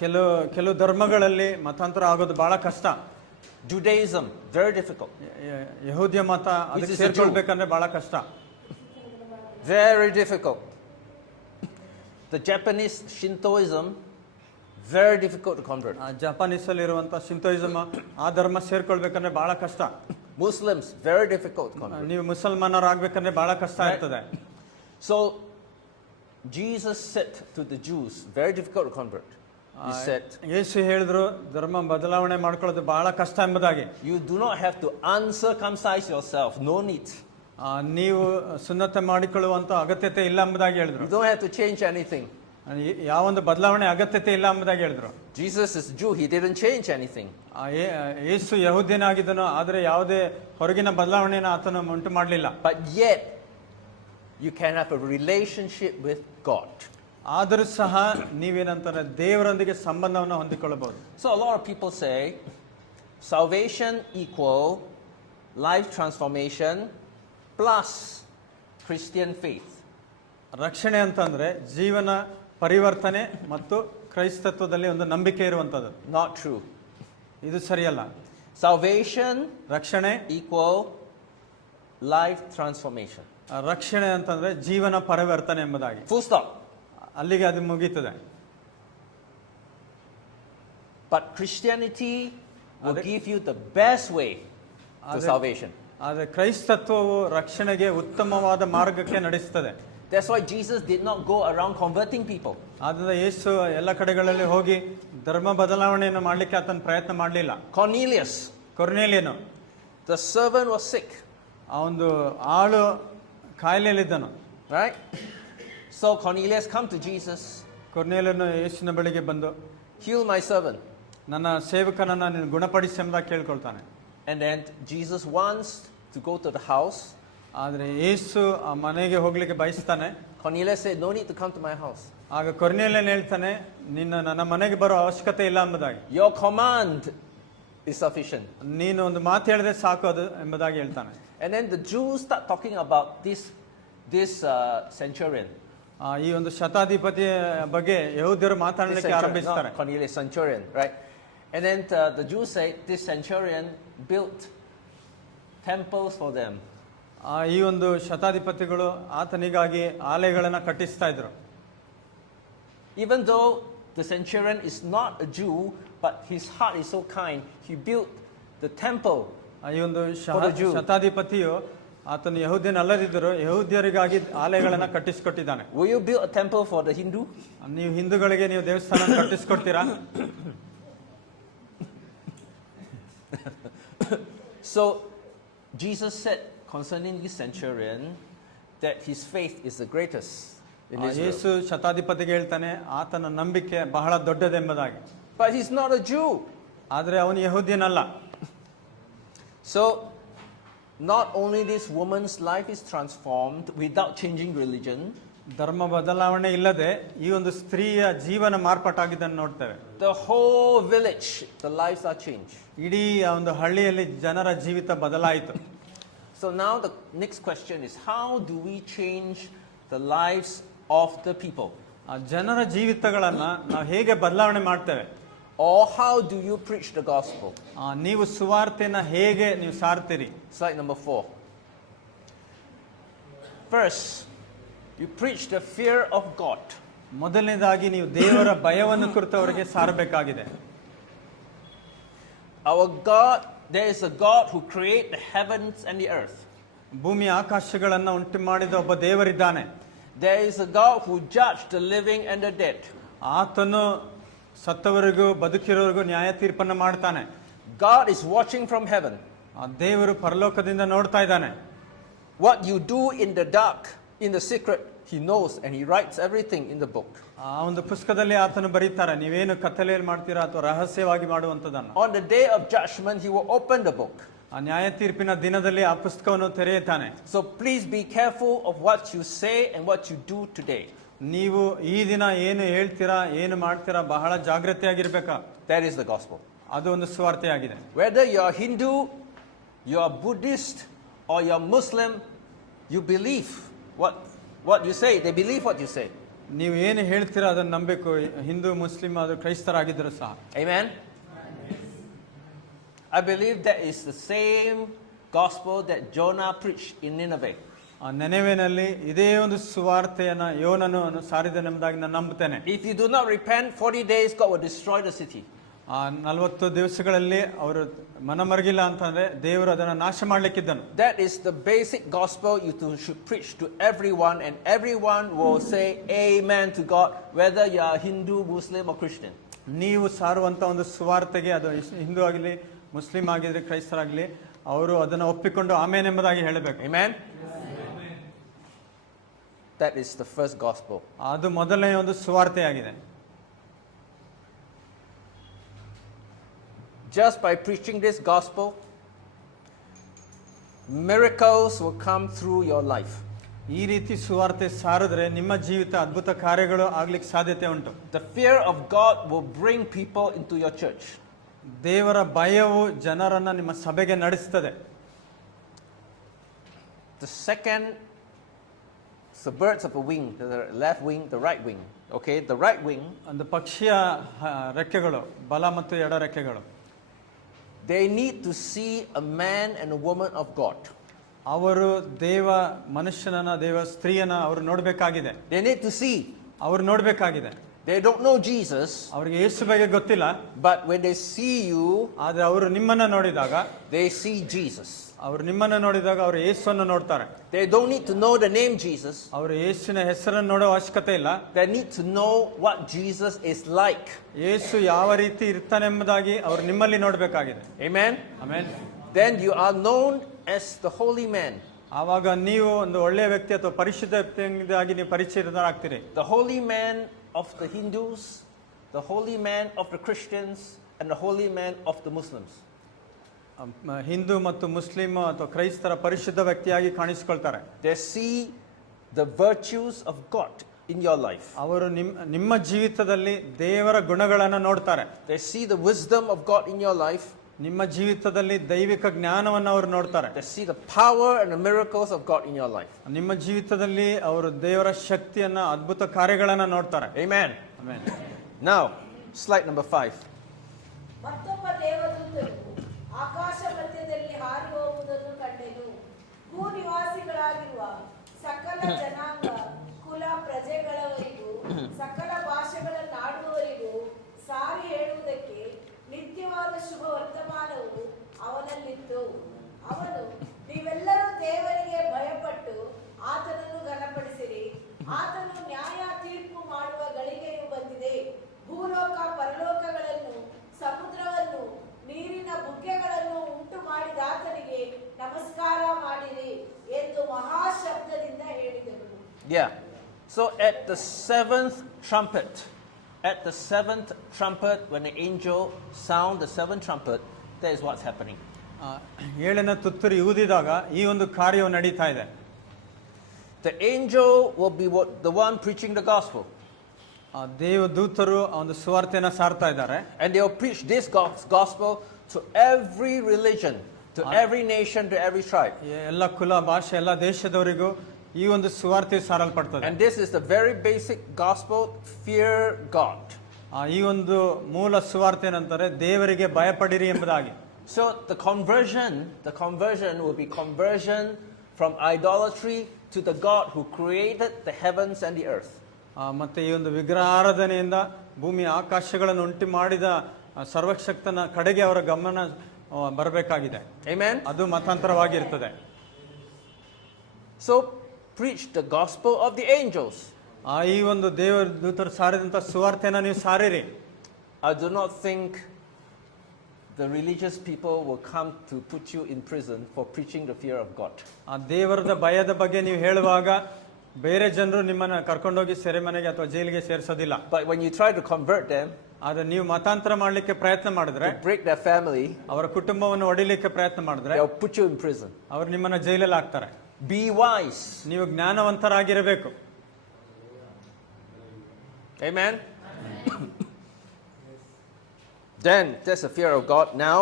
ಕೆಲವು ಧರ್ಮಗಳಲ್ಲಿ ಮತಾಂತರ ಆಗೋದು ಬಹಳ ಕಷ್ಟ. Judaism very difficult. ಯಹೂದ್ಯ ಮತ ಅದಕ್ಕೆ ಸೇರ್ಕೊಳ್ಬೇಕಂದ್ರೆ ಬಹಳ ಕಷ್ಟ. Very difficult. The Japanese Shintoism very difficult to convert. Japanese ಅಲ್ಲಿ ಇರುವಂತ ಶಿಂತೋಯಿಸಮ್ ಆ ಧರ್ಮ ಸೇರ್ಕೊಳ್ಬೇಕಂದ್ರೆ ಬಹಳ ಕಷ್ಟ. Muslims very difficult to convert. ನೀವು ಮುಸಲ್ಮಾನರಾಗಬೇಕಂದ್ರೆ ಬಹಳ ಕಷ್ಟ ಇರ್ತದೆ. So Jesus said to the Jews very difficult to convert. He said, ಯೇಸು ಹೇಳಿದ್ರು ಧರ್ಮ ಬದಲಾವಣೆ ಮಾಡ್ಕೊಳ್ಳೋದು ಬಹಳ ಕಷ್ಟ ಎಂಬುದಾಗಿ. You do not have to uncircumcise yourself. No need. ನೀವು ಸುನ್ನತೆ ಮಾಡಿಕೊಳ್ಳುವಂತ ಅಗತ್ಯತೆ ಇಲ್ಲ ಎಂಬುದಾಗಿ ಹೇಳಿದ್ರು. You don't have to change anything. ಯಾವೊಂದು ಬದಲಾವಣೆ ಅಗತ್ಯತೆ ಇಲ್ಲ ಎಂಬುದಾಗಿ ಹೇಳಿದ್ರು. Jesus is Jew. He didn't change anything. ಯೇಸು ಯಹೂದ್ಯನಾಗಿದ್ದನು, ಆದರೆ ಯಾವುದೇ ಹೊರಗಿನ ಬದಲಾವಣೆಯನ್ನು ಆತನು ಉಂಟು ಮಾಡಲಿಲ್ಲ. But yet, you can have a relationship with God. ಆದರೂ ಸಹ ನೀವೇನಂತಾರೆ ದೇವರೊಂದಿಗೆ ಸಂಬಂಧವನ್ನು ಹೊಂದಿಕೊಳ್ಳಬಹುದು. So a lot of people say, salvation equal life transformation plus Christian faith. ರಕ್ಷಣೆ ಅಂತಂದ್ರೆ ಜೀವನ ಪರಿವರ್ತನೆ ಮತ್ತು ಕ್ರೈಸ್ತತ್ವದಲ್ಲಿ ಒಂದು ನಂಬಿಕೆ ಇರುವಂತದ್ದು. Not true. ಇದು ಸರಿಯಲ್ಲ. Salvation ರಕ್ಷಣೆ equal life transformation. ರಕ್ಷಣೆ ಅಂತಂದ್ರೆ ಜೀವನ ಪರಿವರ್ತನೆ ಎಂಬುದಾಗಿ. Full stop. ಅಲ್ಲಿಗೆ ಅದು ಮುಗೀತದೆ. But Christianity will give you the best way to salvation. ಆದರೆ ಕ್ರೈಸ್ತತ್ವವು ರಕ್ಷಣೆಗೆ ಉತ್ತಮವಾದ ಮಾರ್ಗಕ್ಕೆ ನಡೆಸುತ್ತದೆ. That's why Jesus did not go around converting people. ಆದ್ದರಿಂದ ಯೇಸು ಎಲ್ಲ ಕಡೆಗಳಲ್ಲಿ ಹೋಗಿ ಧರ್ಮ ಬದಲಾವಣೆಯನ್ನು ಮಾಡಲಿಕ್ಕೆ ಆತನ ಪ್ರಯತ್ನ ಮಾಡಲಿಲ್ಲ. Cornelius, ಕೊರ್ನೇಲಿಯನು, the servant was sick. ಆ ಒಂದು ಆಳು ಕಾಯಿಲೆಯಲ್ಲಿದ್ದನು. Right? So Cornelius come to Jesus. ಕೊರ್ನೇಲಿಯನು ಯೇಸುವಿನ ಬಳಿಗೆ ಬಂದು, Heal my servant. ನನ್ನ ಸೇವಕನನ್ನ ನೀನು ಗುಣಪಡಿಸಿ ಎಂಬುದಾಗಿ ಕೇಳ್ಕೊಳ್ತಾನೆ. And then Jesus wants to go to the house. ಆದರೆ ಯೇಸು ಆ ಮನೆಗೆ ಹೋಗ್ಲಿಕ್ಕೆ ಬಯಸ್ತಾನೆ. Cornelius said, no need to come to my house. ಆಗ ಕೊರ್ನೇಲಿಯನು ಹೇಳ್ತಾನೆ, ನನ್ನ ಮನೆಗೆ ಬರೋ ಅವಶ್ಯಕತೆ ಇಲ್ಲ ಎಂಬುದಾಗಿ. Your command is sufficient. ನೀನು ಒಂದು ಮಾತು ಹೇಳಿದ್ರೆ ಸಾಕು ಅದು ಎಂಬುದಾಗಿ ಹೇಳ್ತಾನೆ. And then the Jews start talking about this centurion. ಈ ಒಂದು ಶತಾಧಿಪತಿ ಬಗ್ಗೆ ಯಹೂದ್ಯರು ಮಾತಾಡಲಿಕ್ಕೆ ಆರಂಭಿಸ್ತಾರೆ. Cornelius centurion, right? And then the Jews say this centurion built temples for them. ಈ ಒಂದು ಶತಾಧಿಪತಿಗಳು ಆತನಿಗಾಗಿ ಆಲಯಗಳನ್ನು ಕಟ್ಟಿಸ್ತಾ ಇದ್ರು. Even though the centurion is not a Jew, but his heart is so kind, he built the temple. ಈ ಒಂದು ಶತಾಧಿಪತಿಯು ಆತನು ಯಹೂದ್ಯನಲ್ಲದಿದ್ದರು, ಯಹೂದ್ಯರಿಗಾಗಿ ಆಲಯಗಳನ್ನು ಕಟ್ಟಿಸಿಕೊಟ್ಟಿದ್ದಾನೆ. Will you build a temple for the Hindu? ನೀವು ಹಿಂದೂಗಳಿಗೆ ನೀವು ದೇವಸ್ಥಾನ ಕಟ್ಟಿಸಿಕೊಡ್ತೀರಾ? So Jesus said concerning this centurion that his faith is the greatest in Israel. ಯೇಸು ಶತಾಧಿಪತಿಗೆ ಹೇಳ್ತಾನೆ ಆತನ ನಂಬಿಕೆ ಬಹಳ ದೊಡ್ಡದೆಂಬುದಾಗಿ. But he's not a Jew. ಆದರೆ ಅವನು ಯಹೂದ್ಯನಲ್ಲ. So not only this woman's life is transformed without changing religion. ಧರ್ಮ ಬದಲಾವಣೆ ಇಲ್ಲದೆ ಈ ಒಂದು ಸ್ತ್ರೀಯ ಜೀವನ ಮಾರ್ಪಾಟಾಗಿದ್ದನ್ನು ನೋಡ್ತೇವೆ. The whole village, the lives are changed. ಇಡೀ ಆ ಒಂದು ಹಳ್ಳಿಯಲ್ಲಿ ಜನರ ಜೀವಿತ ಬದಲಾಯಿತು. So now the next question is, how do we change the lives of the people? ಆ ಜನರ ಜೀವಿತಗಳನ್ನ ನಾವು ಹೇಗೆ ಬದಲಾವಣೆ ಮಾಡ್ತೇವೆ? Or how do you preach the gospel? ನೀವು ಸುವಾರ್ತೆನ ಹೇಗೆ ನೀವು ಸಾರ್ತೀರಿ? Slide number 4. First, you preach the fear of God. ಮೊದಲನೇದಾಗಿ ನೀವು ದೇವರ ಭಯವನ್ನು ಕುರಿತು ಅವರಿಗೆ ಸಾರಬೇಕಾಗಿದೆ. Our God, there is a God who created the heavens and the earth. ಭೂಮಿ ಆಕಾಶಗಳನ್ನು ಉಂಟು ಮಾಡಿದ ಒಬ್ಬ ದೇವರಿದ್ದಾನೆ. There is a God who judged the living and the dead. ಆತನು ಸತ್ತವರಿಗೂ ಬದುಕಿರೋರಿಗೂ ನ್ಯಾಯ ತೀರ್ಪನ್ನು ಮಾಡ್ತಾನೆ. God is watching from heaven. ಆ ದೇವರು ಪರಲೋಕದಿಂದ ನೋಡ್ತಾ ಇದ್ದಾನೆ. What you do in the dark, in the secret, he knows and he writes everything in the book. ಆ ಒಂದು ಪುಸ್ತಕದಲ್ಲಿ ಆತನು ಬರೀತಾರೆ, ನೀವೇನು ಕತ್ತಲೆಯಲ್ಲಿ ಮಾಡ್ತೀರಾ ಅಥವಾ ರಹಸ್ಯವಾಗಿ ಮಾಡುವಂಥದ್ದನ್ನು. On the day of judgment, he will open the book. ಆ ನ್ಯಾಯ ತೀರ್ಪಿನ ದಿನದಲ್ಲಿ ಆ ಪುಸ್ತಕವನ್ನು ತೆರೆಯುತ್ತಾನೆ. So please be careful of what you say and what you do today. ನೀವು ಈ ದಿನ ಏನು ಹೇಳ್ತೀರಾ, ಏನು ಮಾಡ್ತೀರಾ, ಬಹಳ ಜಾಗೃತಿಯಾಗಿರ್ಬೇಕಾ. That is the gospel. ಅದು ಒಂದು ಸುವಾರ್ತೆಯಾಗಿದೆ. Whether you are Hindu, you are Buddhist, or you are Muslim, you believe what you say. They believe what you say. ನೀವು ಏನು ಹೇಳ್ತೀರಾ ಅದನ್ನು ನಂಬಬೇಕು. ಹಿಂದೂ, ಮುಸ್ಲಿಂ, ಅದು ಕ್ರೈಸ್ತರಾಗಿದ್ದರೂ ಸಹ. Amen. I believe that is the same gospel that Jonah preached in Nineveh. ಆ ನೆನೆವೆನಲ್ಲಿ ಇದೇ ಒಂದು ಸುವಾರ್ತೆಯನ್ನು ಯೋನನು ಸಾರಿದನೆಂಬುದಾಗಿ ನಾನು ನಂಬುತ್ತೇನೆ. If you do not repent, 40 days God will destroy the city. ಆ 40 ದಿವಸಗಳಲ್ಲಿ ಅವರು ಮನಮರಗಿಲ್ಲ ಅಂತಂದ್ರೆ ದೇವರು ಅದನ್ನು ನಾಶ ಮಾಡಲಿಕ್ಕಿದ್ದನು. That is the basic gospel you should preach to everyone, and everyone will say amen to God, whether you are Hindu, Muslim or Christian. ನೀವು ಸಾರುವಂತ ಒಂದು ಸುವಾರ್ತೆಗೆ, ಅದು ಹಿಂದೂ ಆಗಲಿ ಮುಸ್ಲಿಂ ಆಗಿದ್ರೆ ಕ್ರೈಸ್ತರಾಗಲಿ, ಅವರು ಅದನ್ನು ಒಪ್ಪಿಕೊಂಡು ಆಮೇನ್ ಎಂಬುದಾಗಿ ಹೇಳಬೇಕು. Amen. That is the first gospel. ಅದು ಮೊದಲನೇ ಒಂದು ಸುವಾರ್ತೆಯಾಗಿದೆ. Just by preaching this gospel, miracles will come through your life. ಈ ರೀತಿ ಸುವಾರ್ತೆ ಸಾರಿದ್ರೆ ನಿಮ್ಮ ಜೀವಿತ ಅದ್ಭುತ ಕಾರ್ಯಗಳು ಆಗ್ಲಿಕ್ಕೆ ಸಾಧ್ಯತೆ ಉಂಟು. The fear of God will bring people into your church. ದೇವರ ಭಯವು ಜನರನ್ನ ನಿಮ್ಮ ಸಭೆಗೆ ನಡೆಸುತ್ತದೆ. The second, the birds of a wing, the left wing, the right wing. Okay, the right wing. ಒಂದು ಪಕ್ಷಿಯ ರೆಕ್ಕೆಗಳು, ಬಲ ಮತ್ತು ಎಡ ರೆಕ್ಕೆಗಳು. They need to see a man and a woman of God. ಅವರು ಮನುಷ್ಯನನ್ನ ಸ್ತ್ರೀಯನ್ನ ಅವರು ನೋಡಬೇಕಾಗಿದೆ. They need to see. ಅವರು ನೋಡಬೇಕಾಗಿದೆ. They don't know Jesus. ಅವರಿಗೆ ಯೇಸು ಬಗ್ಗೆ ಗೊತ್ತಿಲ್ಲ. But when they see you, ಆದ್ರೆ ಅವರು ನಿಮ್ಮನ್ನ ನೋಡಿದಾಗ, they see Jesus. ಅವರು ನಿಮ್ಮನ್ನ ನೋಡಿದಾಗ ಅವರು ಯೇಸುವನ್ನು ನೋಡ್ತಾರೆ. They don't need to know the name Jesus. ಅವರು ಯೇಸುವಿನ ಹೆಸರನ್ನು ನೋಡೋ ಅವಶ್ಯಕತೆ ಇಲ್ಲ. They need to know what Jesus is like. ಯೇಸು ಯಾವ ರೀತಿ ಇರ್ತಾನೆಂಬುದಾಗಿ ಅವರು ನಿಮ್ಮಲ್ಲಿ ನೋಡಬೇಕಾಗಿದೆ. Amen. Amen. Then you are known as the holy man. ಆವಾಗ ನೀವು ಒಂದು ಒಳ್ಳೆಯ ವ್ಯಕ್ತಿ ಅಥವಾ ಪರಿಶುದ್ಧ ವ್ಯಕ್ತಿಯಾಗಿ ನೀವು ಪರಿಚಯಿತರಾಗ್ತೀರಿ. The holy man of the Hindus, the holy man of the Christians, and the holy man of the Muslims. Hindu ಮತ್ತು ಮುಸ್ಲಿಂ ಅಥವಾ ಕ್ರೈಸ್ತರ ಪರಿಶುದ್ಧ ವ್ಯಕ್ತಿಯಾಗಿ ಕಾಣಿಸಿಕೊಳ್ತಾರೆ. They see the virtues of God in your life. ಅವರು ನಿಮ್ಮ ಜೀವಿತದಲ್ಲಿ ದೇವರ ಗುಣಗಳನ್ನು ನೋಡ್ತಾರೆ. They see the wisdom of God in your life. ನಿಮ್ಮ ಜೀವಿತದಲ್ಲಿ ದೈವಿಕ ಜ್ಞಾನವನ್ನು ಅವರು ನೋಡ್ತಾರೆ. They see the power and the miracles of God in your life. ನಿಮ್ಮ ಜೀವಿತದಲ್ಲಿ ಅವರು ದೇವರ ಶಕ್ತಿಯನ್ನ, ಅದ್ಭುತ ಕಾರ್ಯಗಳನ್ನು ನೋಡ್ತಾರೆ. Amen. Amen. Now, slide number 5. ಮತ್ತೊಬ್ಬ ದೇವದೂತನು ಆಕಾಶ ಮಧ್ಯದಲ್ಲಿ ಹಾರಿ ಹೋಗುವುದನ್ನು ಕಂಡೆನು. ಭೂ ನಿವಾಸಿಗಳಾಗಿರುವ ಸಕಲ ಜನಾಂಗ, ಕುಲ, ಪ್ರಜೆಗಳವರಿಗೂ ಸಕಲ ಭಾಷೆಗಳನ್ನಾಡುವವರಿಗೂ ಸಾರಿ ಹೇಳುವುದಕ್ಕೆ ನಿತ್ಯವಾದ ಶುಭ ವರ್ತಮಾನವು ಅವನಲ್ಲಿತ್ತು. ಅವನು, ನೀವೆಲ್ಲರೂ ದೇವರಿಗೆ ಭಯಪಟ್ಟು ಆತನನ್ನು ಘನಪಡಿಸಿರಿ. ಆತನು ನ್ಯಾಯ ತೀರ್ಪು ಮಾಡುವ ಗಳಿಗೆಯು ಬಂದಿದೆ. ಭೂಲೋಕ ಪರಲೋಕಗಳನ್ನು, ಸಮುದ್ರವನ್ನು, ನೀರಿನ ಬುಗ್ಗೆಗಳನ್ನು ಉಂಟು ಮಾಡಿದ ಆತನಿಗೆ ನಮಸ್ಕಾರ ಮಾಡಿರಿ ಎಂದು ಮಹಾಶಬ್ದದಿಂದ ಹೇಳಿದನು. Yeah. So at the seventh trumpet, when the angel sound the seventh trumpet, that is what's happening. ಏಳನೇ ತುತ್ತೂರಿ ಊದಿದಾಗ ಈ ಒಂದು ಕಾರ್ಯವು ನಡೀತಾ ಇದೆ. The angel will be the one preaching the gospel. ದೇವದೂತರು ಒಂದು ಸುವಾರ್ತೆಯನ್ನು ಸಾರ್ತಾ ಇದ್ದಾರೆ. And they will preach this gospel to every religion, to every nation, to every tribe. ಎಲ್ಲ ಕುಲ, ಭಾಷೆ, ಎಲ್ಲ ದೇಶದವರಿಗೂ ಈ ಒಂದು ಸುವಾರ್ತೆ ಸಾರಲ್ಪಡ್ತದೆ. And this is the very basic gospel: fear God. ಈ ಒಂದು ಮೂಲ ಸುವಾರ್ತೆ ಏನಂತಾರೆ, ದೇವರಿಗೆ ಭಯಪಡಿರಿ ಎಂಬುದಾಗಿ. So the conversion will be conversion from idolatry to the God who created the heavens and the earth. ಮತ್ತು ಈ ಒಂದು ವಿಗ್ರಹಾರಾಧನೆಯಿಂದ ಭೂಮಿ ಆಕಾಶಗಳನ್ನು ಉಂಟು ಮಾಡಿದ ಸರ್ವಶಕ್ತನ ಕಡೆಗೆ ಅವರ ಗಮನ ಬರಬೇಕಾಗಿದೆ. Amen. ಅದು ಮತಾಂತರವಾಗಿರ್ತದೆ. So preach the gospel of the angels. ಈ ಒಂದು ದೇವರ ದೂತರು ಸಾರಿದಂಥ ಸುವಾರ್ತೆಯನ್ನು ನೀವು ಸಾರಿರಿ. I do not think the religious people will come to put you in prison for preaching the fear of God. ಆ ದೇವರದ ಭಯದ ಬಗ್ಗೆ ನೀವು ಹೇಳುವಾಗ ಬೇರೆ ಜನರು ನಿಮ್ಮನ್ನು ಕರ್ಕೊಂಡೋಗಿ ಸೆರೆಮನೆಗೆ ಅಥವಾ ಜೈಲಿಗೆ ಸೇರಿಸೋದಿಲ್ಲ. But when you try to convert them, ಆದ್ರೆ ನೀವು ಮತಾಂತರ ಮಾಡಲಿಕ್ಕೆ ಪ್ರಯತ್ನ ಮಾಡಿದ್ರೆ, to break their family, ಅವರ ಕುಟುಂಬವನ್ನು ಒಡಿಲಿಕ್ಕೆ ಪ್ರಯತ್ನ ಮಾಡಿದ್ರೆ, they'll put you in prison. ಅವರು ನಿಮ್ಮನ್ನ ಜೈಲಲ್ಲಿ ಹಾಕ್ತಾರೆ. Be wise. ನೀವು ಜ್ಞಾನವಂತರಾಗಿರಬೇಕು. Amen. Then there's a fear of God. Now,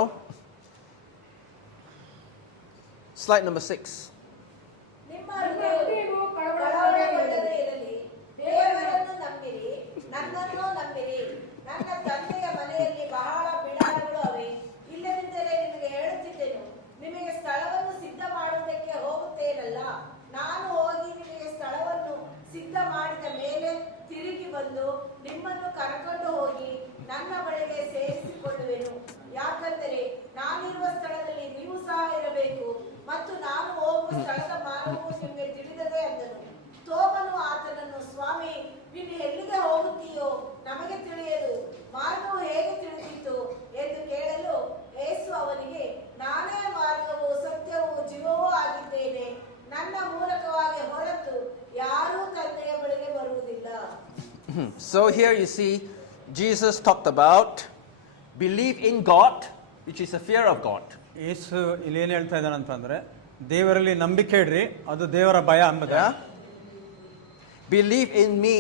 slide number 6. ನಿಮ್ಮ ಹೃದಯವು ಕಳವಳಗೊಳ್ಳದೆ ಇರಲಿ. ದೇವರನ್ನು ನಂಬಿರಿ, ನನ್ನನ್ನು ನಂಬಿರಿ. ನನ್ನ ತಂದೆಯ ಮನೆಯಲ್ಲಿ ಬಹಳ ಬಿಡಾರಗಳು ಅವೆ. ಇಲ್ಲದಿದ್ದರೆ ನಿಮಗೆ ಹೇಳುತ್ತಿದ್ದೆನು, ನಿಮಗೆ ಸ್ಥಳವನ್ನು ಸಿದ್ಧ ಮಾಡುವುದಕ್ಕೆ ಹೋಗುತ್ತೇನಲ್ಲ. ನಾನು ಹೋಗಿ ನಿಮಗೆ ಸ್ಥಳವನ್ನು ಸಿದ್ಧ ಮಾಡಿದ ಮೇಲೆ ತಿರುಗಿ ಬಂದು ನಿಮ್ಮನ್ನು ಕರ್ಕೊಂಡು ಹೋಗಿ ನನ್ನ ಬಳಿಗೆ ಸೇರಿಸಿಕೊಳ್ಳುವೆನು. ಯಾಕಂದರೆ ನಾನಿರುವ ಸ್ಥಳದಲ್ಲಿ ನೀವು ಸಹ ಇರಬೇಕು ಮತ್ತು ನಾನು ಹೋಗುವ ಸ್ಥಳದ ಮಾರ್ಗವು ನಿಮಗೆ ತಿಳಿದದೆ ಅಂದನು. ತೋಮನು ಆತನನ್ನು, ಸ್ವಾಮಿ, ನೀನು ಎಲ್ಲಿಗೆ ಹೋಗುತ್ತೀಯೋ ನಮಗೆ ತಿಳಿಯದು, ಮಾರ್ಗವು ಹೇಗೆ ತಿಳಿದಿತ್ತು ಎಂದು ಕೇಳಲು ಯೇಸು ಅವನಿಗೆ, ನಾನೇ ಮಾರ್ಗವು ಸತ್ಯವೂ ಜೀವವೂ ಆಗಿದ್ದೇನೆ. ನನ್ನ ಮೂಲಕವಾಗಿ ಹೊರತು ಯಾರೂ ತಂದೆಯ ಬಳಿಗೆ ಬರುವುದಿಲ್ಲ. So here you see Jesus talked about believe in God, which is a fear of God. ಯೇಸು ಇಲ್ಲಿ ಏನು ಹೇಳ್ತಾ ಇದ್ದಾನೆ ಅಂತಂದ್ರೆ, ದೇವರಲ್ಲಿ ನಂಬಿಕೆ ಇಡ್ರಿ, ಅದು ದೇವರ ಭಯ ಎಂಬುದು. Believe in me,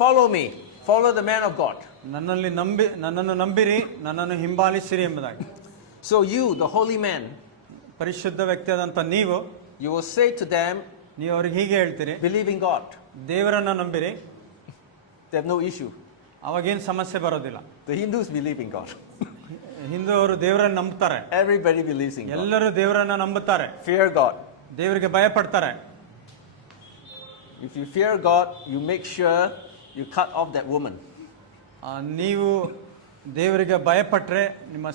follow me, follow the man of God. ನನ್ನನ್ನು ನಂಬಿರಿ, ನನ್ನನ್ನು ಹಿಂಬಾಲಿಸಿರಿ ಎಂಬುದಾಗಿ. So you, the holy man, ಪರಿಶುದ್ಧ ವ್ಯಕ್ತಿಯಾದಂಥ ನೀವು, you will say to them, ನೀವು ಅವ್ರಿಗೆ ಹೀಗೆ ಹೇಳ್ತೀರಿ, believe in God. ದೇವರನ್ನ ನಂಬಿರಿ. They have no issue. ಅವಾಗೇನು ಸಮಸ್ಯೆ ಬರೋದಿಲ್ಲ. The Hindus believe in God. Hindu ಅವರು ದೇವರನ್ನ ನಂಬುತ್ತಾರೆ. Everybody believes in God. ಎಲ್ಲರೂ ದೇವರನ್ನ ನಂಬುತ್ತಾರೆ, Fear God. ದೇವರಿಗೆ ಭಯ ಪಡ್ತಾರೆ. If you fear God, you make sure you cut off that woman. ನೀವು ದೇವರಿಗೆ ಭಯಪಟ್ಟರೆ ನಿಮ್ಮ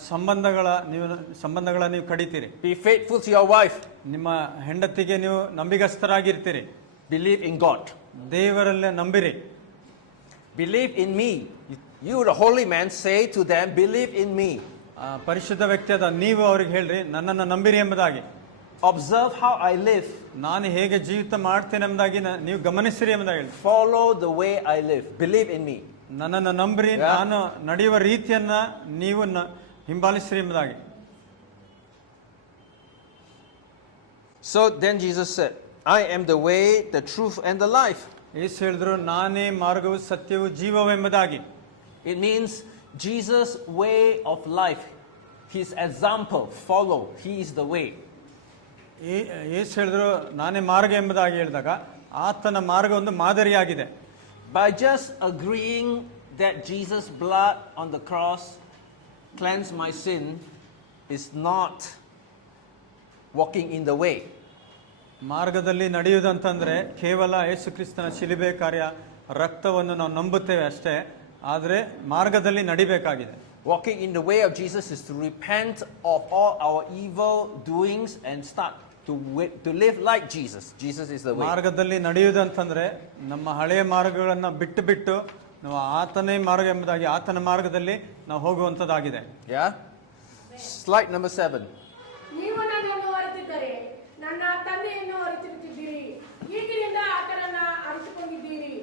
ಸಂಬಂಧಗಳ ನೀವು ಕಡಿತೀರಿ. Be faithful to your wife. ನಿಮ್ಮ ಹೆಂಡತಿಗೆ ನೀವು ನಂಬಿಗಸ್ತರಾಗಿರ್ತೀರಿ. Believe in God. ದೇವರಲ್ಲೇ ನಂಬಿರಿ. Believe in me. You, the holy man, say to them, believe in me. ಪರಿಶುದ್ಧ ವ್ಯಕ್ತಿಯಾದ ನೀವು ಅವ್ರಿಗೆ ಹೇಳ್ರಿ, ನನ್ನನ್ನು ನಂಬಿರಿ ಎಂಬುದಾಗಿ. Observe how I live. ನಾನು ಹೇಗೆ ಜೀವಿತ ಮಾಡ್ತೇನೆ ಎಂಬುದಾಗಿ ನೀವು ಗಮನಿಸಿರಿ ಎಂಬುದಾಗಿ. Follow the way I live. Believe in me. ನನ್ನನ್ನು ನಂಬಿರಿ, ನಾನು ನಡೆಯುವ ರೀತಿಯನ್ನ ನೀವು ಹಿಂಬಾಲಿಸಿರಿ ಎಂಬುದಾಗಿ. So then Jesus said, I am the way, the truth and the life. ಯೇಸು ಹೇಳಿದ್ರು, ನಾನೇ ಮಾರ್ಗವು ಸತ್ಯವು ಜೀವವು ಎಂಬುದಾಗಿ. It means Jesus' way of life, his example, follow. He is the way. ಯೇಸು ಹೇಳಿದ್ರು, ನಾನೇ ಮಾರ್ಗ ಎಂಬುದಾಗಿ ಹೇಳಿದಾಗ ಆತನ ಮಾರ್ಗ ಒಂದು ಮಾದರಿಯಾಗಿದೆ. By just agreeing that Jesus' blood on the cross cleansed my sin is not walking in the way. ಮಾರ್ಗದಲ್ಲಿ ನಡೆಯುವುದಂತಂದ್ರೆ ಕೇವಲ ಯೇಸು ಕ್ರಿಸ್ತನ ಶಿಲುಬೆ ಕಾರ್ಯ ರಕ್ತವನ್ನು ನಾವು ನಂಬುತ್ತೇವೆ ಅಷ್ಟೇ, ಆದರೆ ಮಾರ್ಗದಲ್ಲಿ ನಡಿಬೇಕಾಗಿದೆ. Walking in the way of Jesus is to repent of all our evil doings and start to live like Jesus. Jesus is the way. ಮಾರ್ಗದಲ್ಲಿ ನಡೆಯುವುದಂತಂದ್ರೆ ನಮ್ಮ ಹಳೆಯ ಮಾರ್ಗಗಳನ್ನ ಬಿಟ್ಟು ನಾವು ಆತನೇ ಮಾರ್ಗ ಎಂಬುದಾಗಿ ಆತನ ಮಾರ್ಗದಲ್ಲಿ ನಾವು ಹೋಗುವಂತದ್ದಾಗಿದೆ. Yeah. Slide number 7. ನೀವು ನನ್ನನ್ನು ಅರಿತಿದ್ದರೆ ನನ್ನ ತಂದೆಯನ್ನು ಅರಿತಿರುತ್ತಿದ್ದೀರಿ. ಈಗಿನಿಂದ ಆತನನ್ನ ಅರಿತುಕೊಂಡಿದ್ದೀರಿ,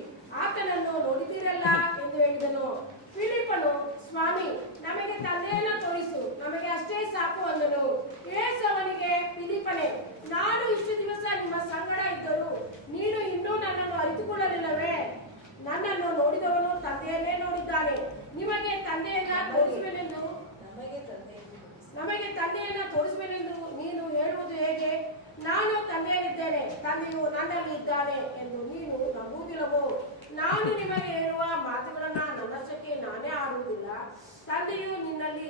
ಆತನನ್ನು ನೋಡಿದ್ದೀರಲ್ಲ ಎಂದು ಹೇಳಿದನು. ಫಿಲಿಪ್ಪನು, ಸ್ವಾಮಿ, ನಮಗೆ ತಂದೆಯನ್ನು ತೋರಿಸು, ನಮಗೆ ಅಷ್ಟೇ ಸಾಕು ಅಂದನು. ಯೇಸು ಅವನಿಗೆ, ಫಿಲಿಪ್ಪನೇ, ನಾನು ಇಷ್ಟು ದಿವಸ ನಿಮ್ಮ ಸಂಗಡ ಇದ್ದರೂ ನೀನು ಇನ್ನೂ ನನ್ನನ್ನು ಅರಿತುಕೊಳ್ಳಲಿಲ್ಲವೇ? ನನ್ನನ್ನು ನೋಡಿದವನು ತಂದೆಯನ್ನೇ ನೋಡಿದ್ದಾನೆ. ನಿಮಗೆ ತಂದೆಯನ್ನ ತೋರಿಸುವೆನೆಂದು ನೀನು ಹೇಳುವುದು ಹೇಗೆ? ನಾನು ತಂದೆಯಲ್ಲಿದ್ದೇನೆ, ತಂದೆಯು ನನ್ನಲ್ಲಿ ಇದ್ದಾನೆ ಎಂದು ನೀನು ನಂಬುವುದಿಲ್ಲವೋ? ನಾನು ನಿಮಗೆ ಹೇಳುವ ಮಾತುಗಳನ್ನ ನನ್ನಷ್ಟಕ್ಕೆ ನಾನೇ ಆಡುವುದಿಲ್ಲ. ತಂದೆಯು ನನ್ನಲ್ಲಿ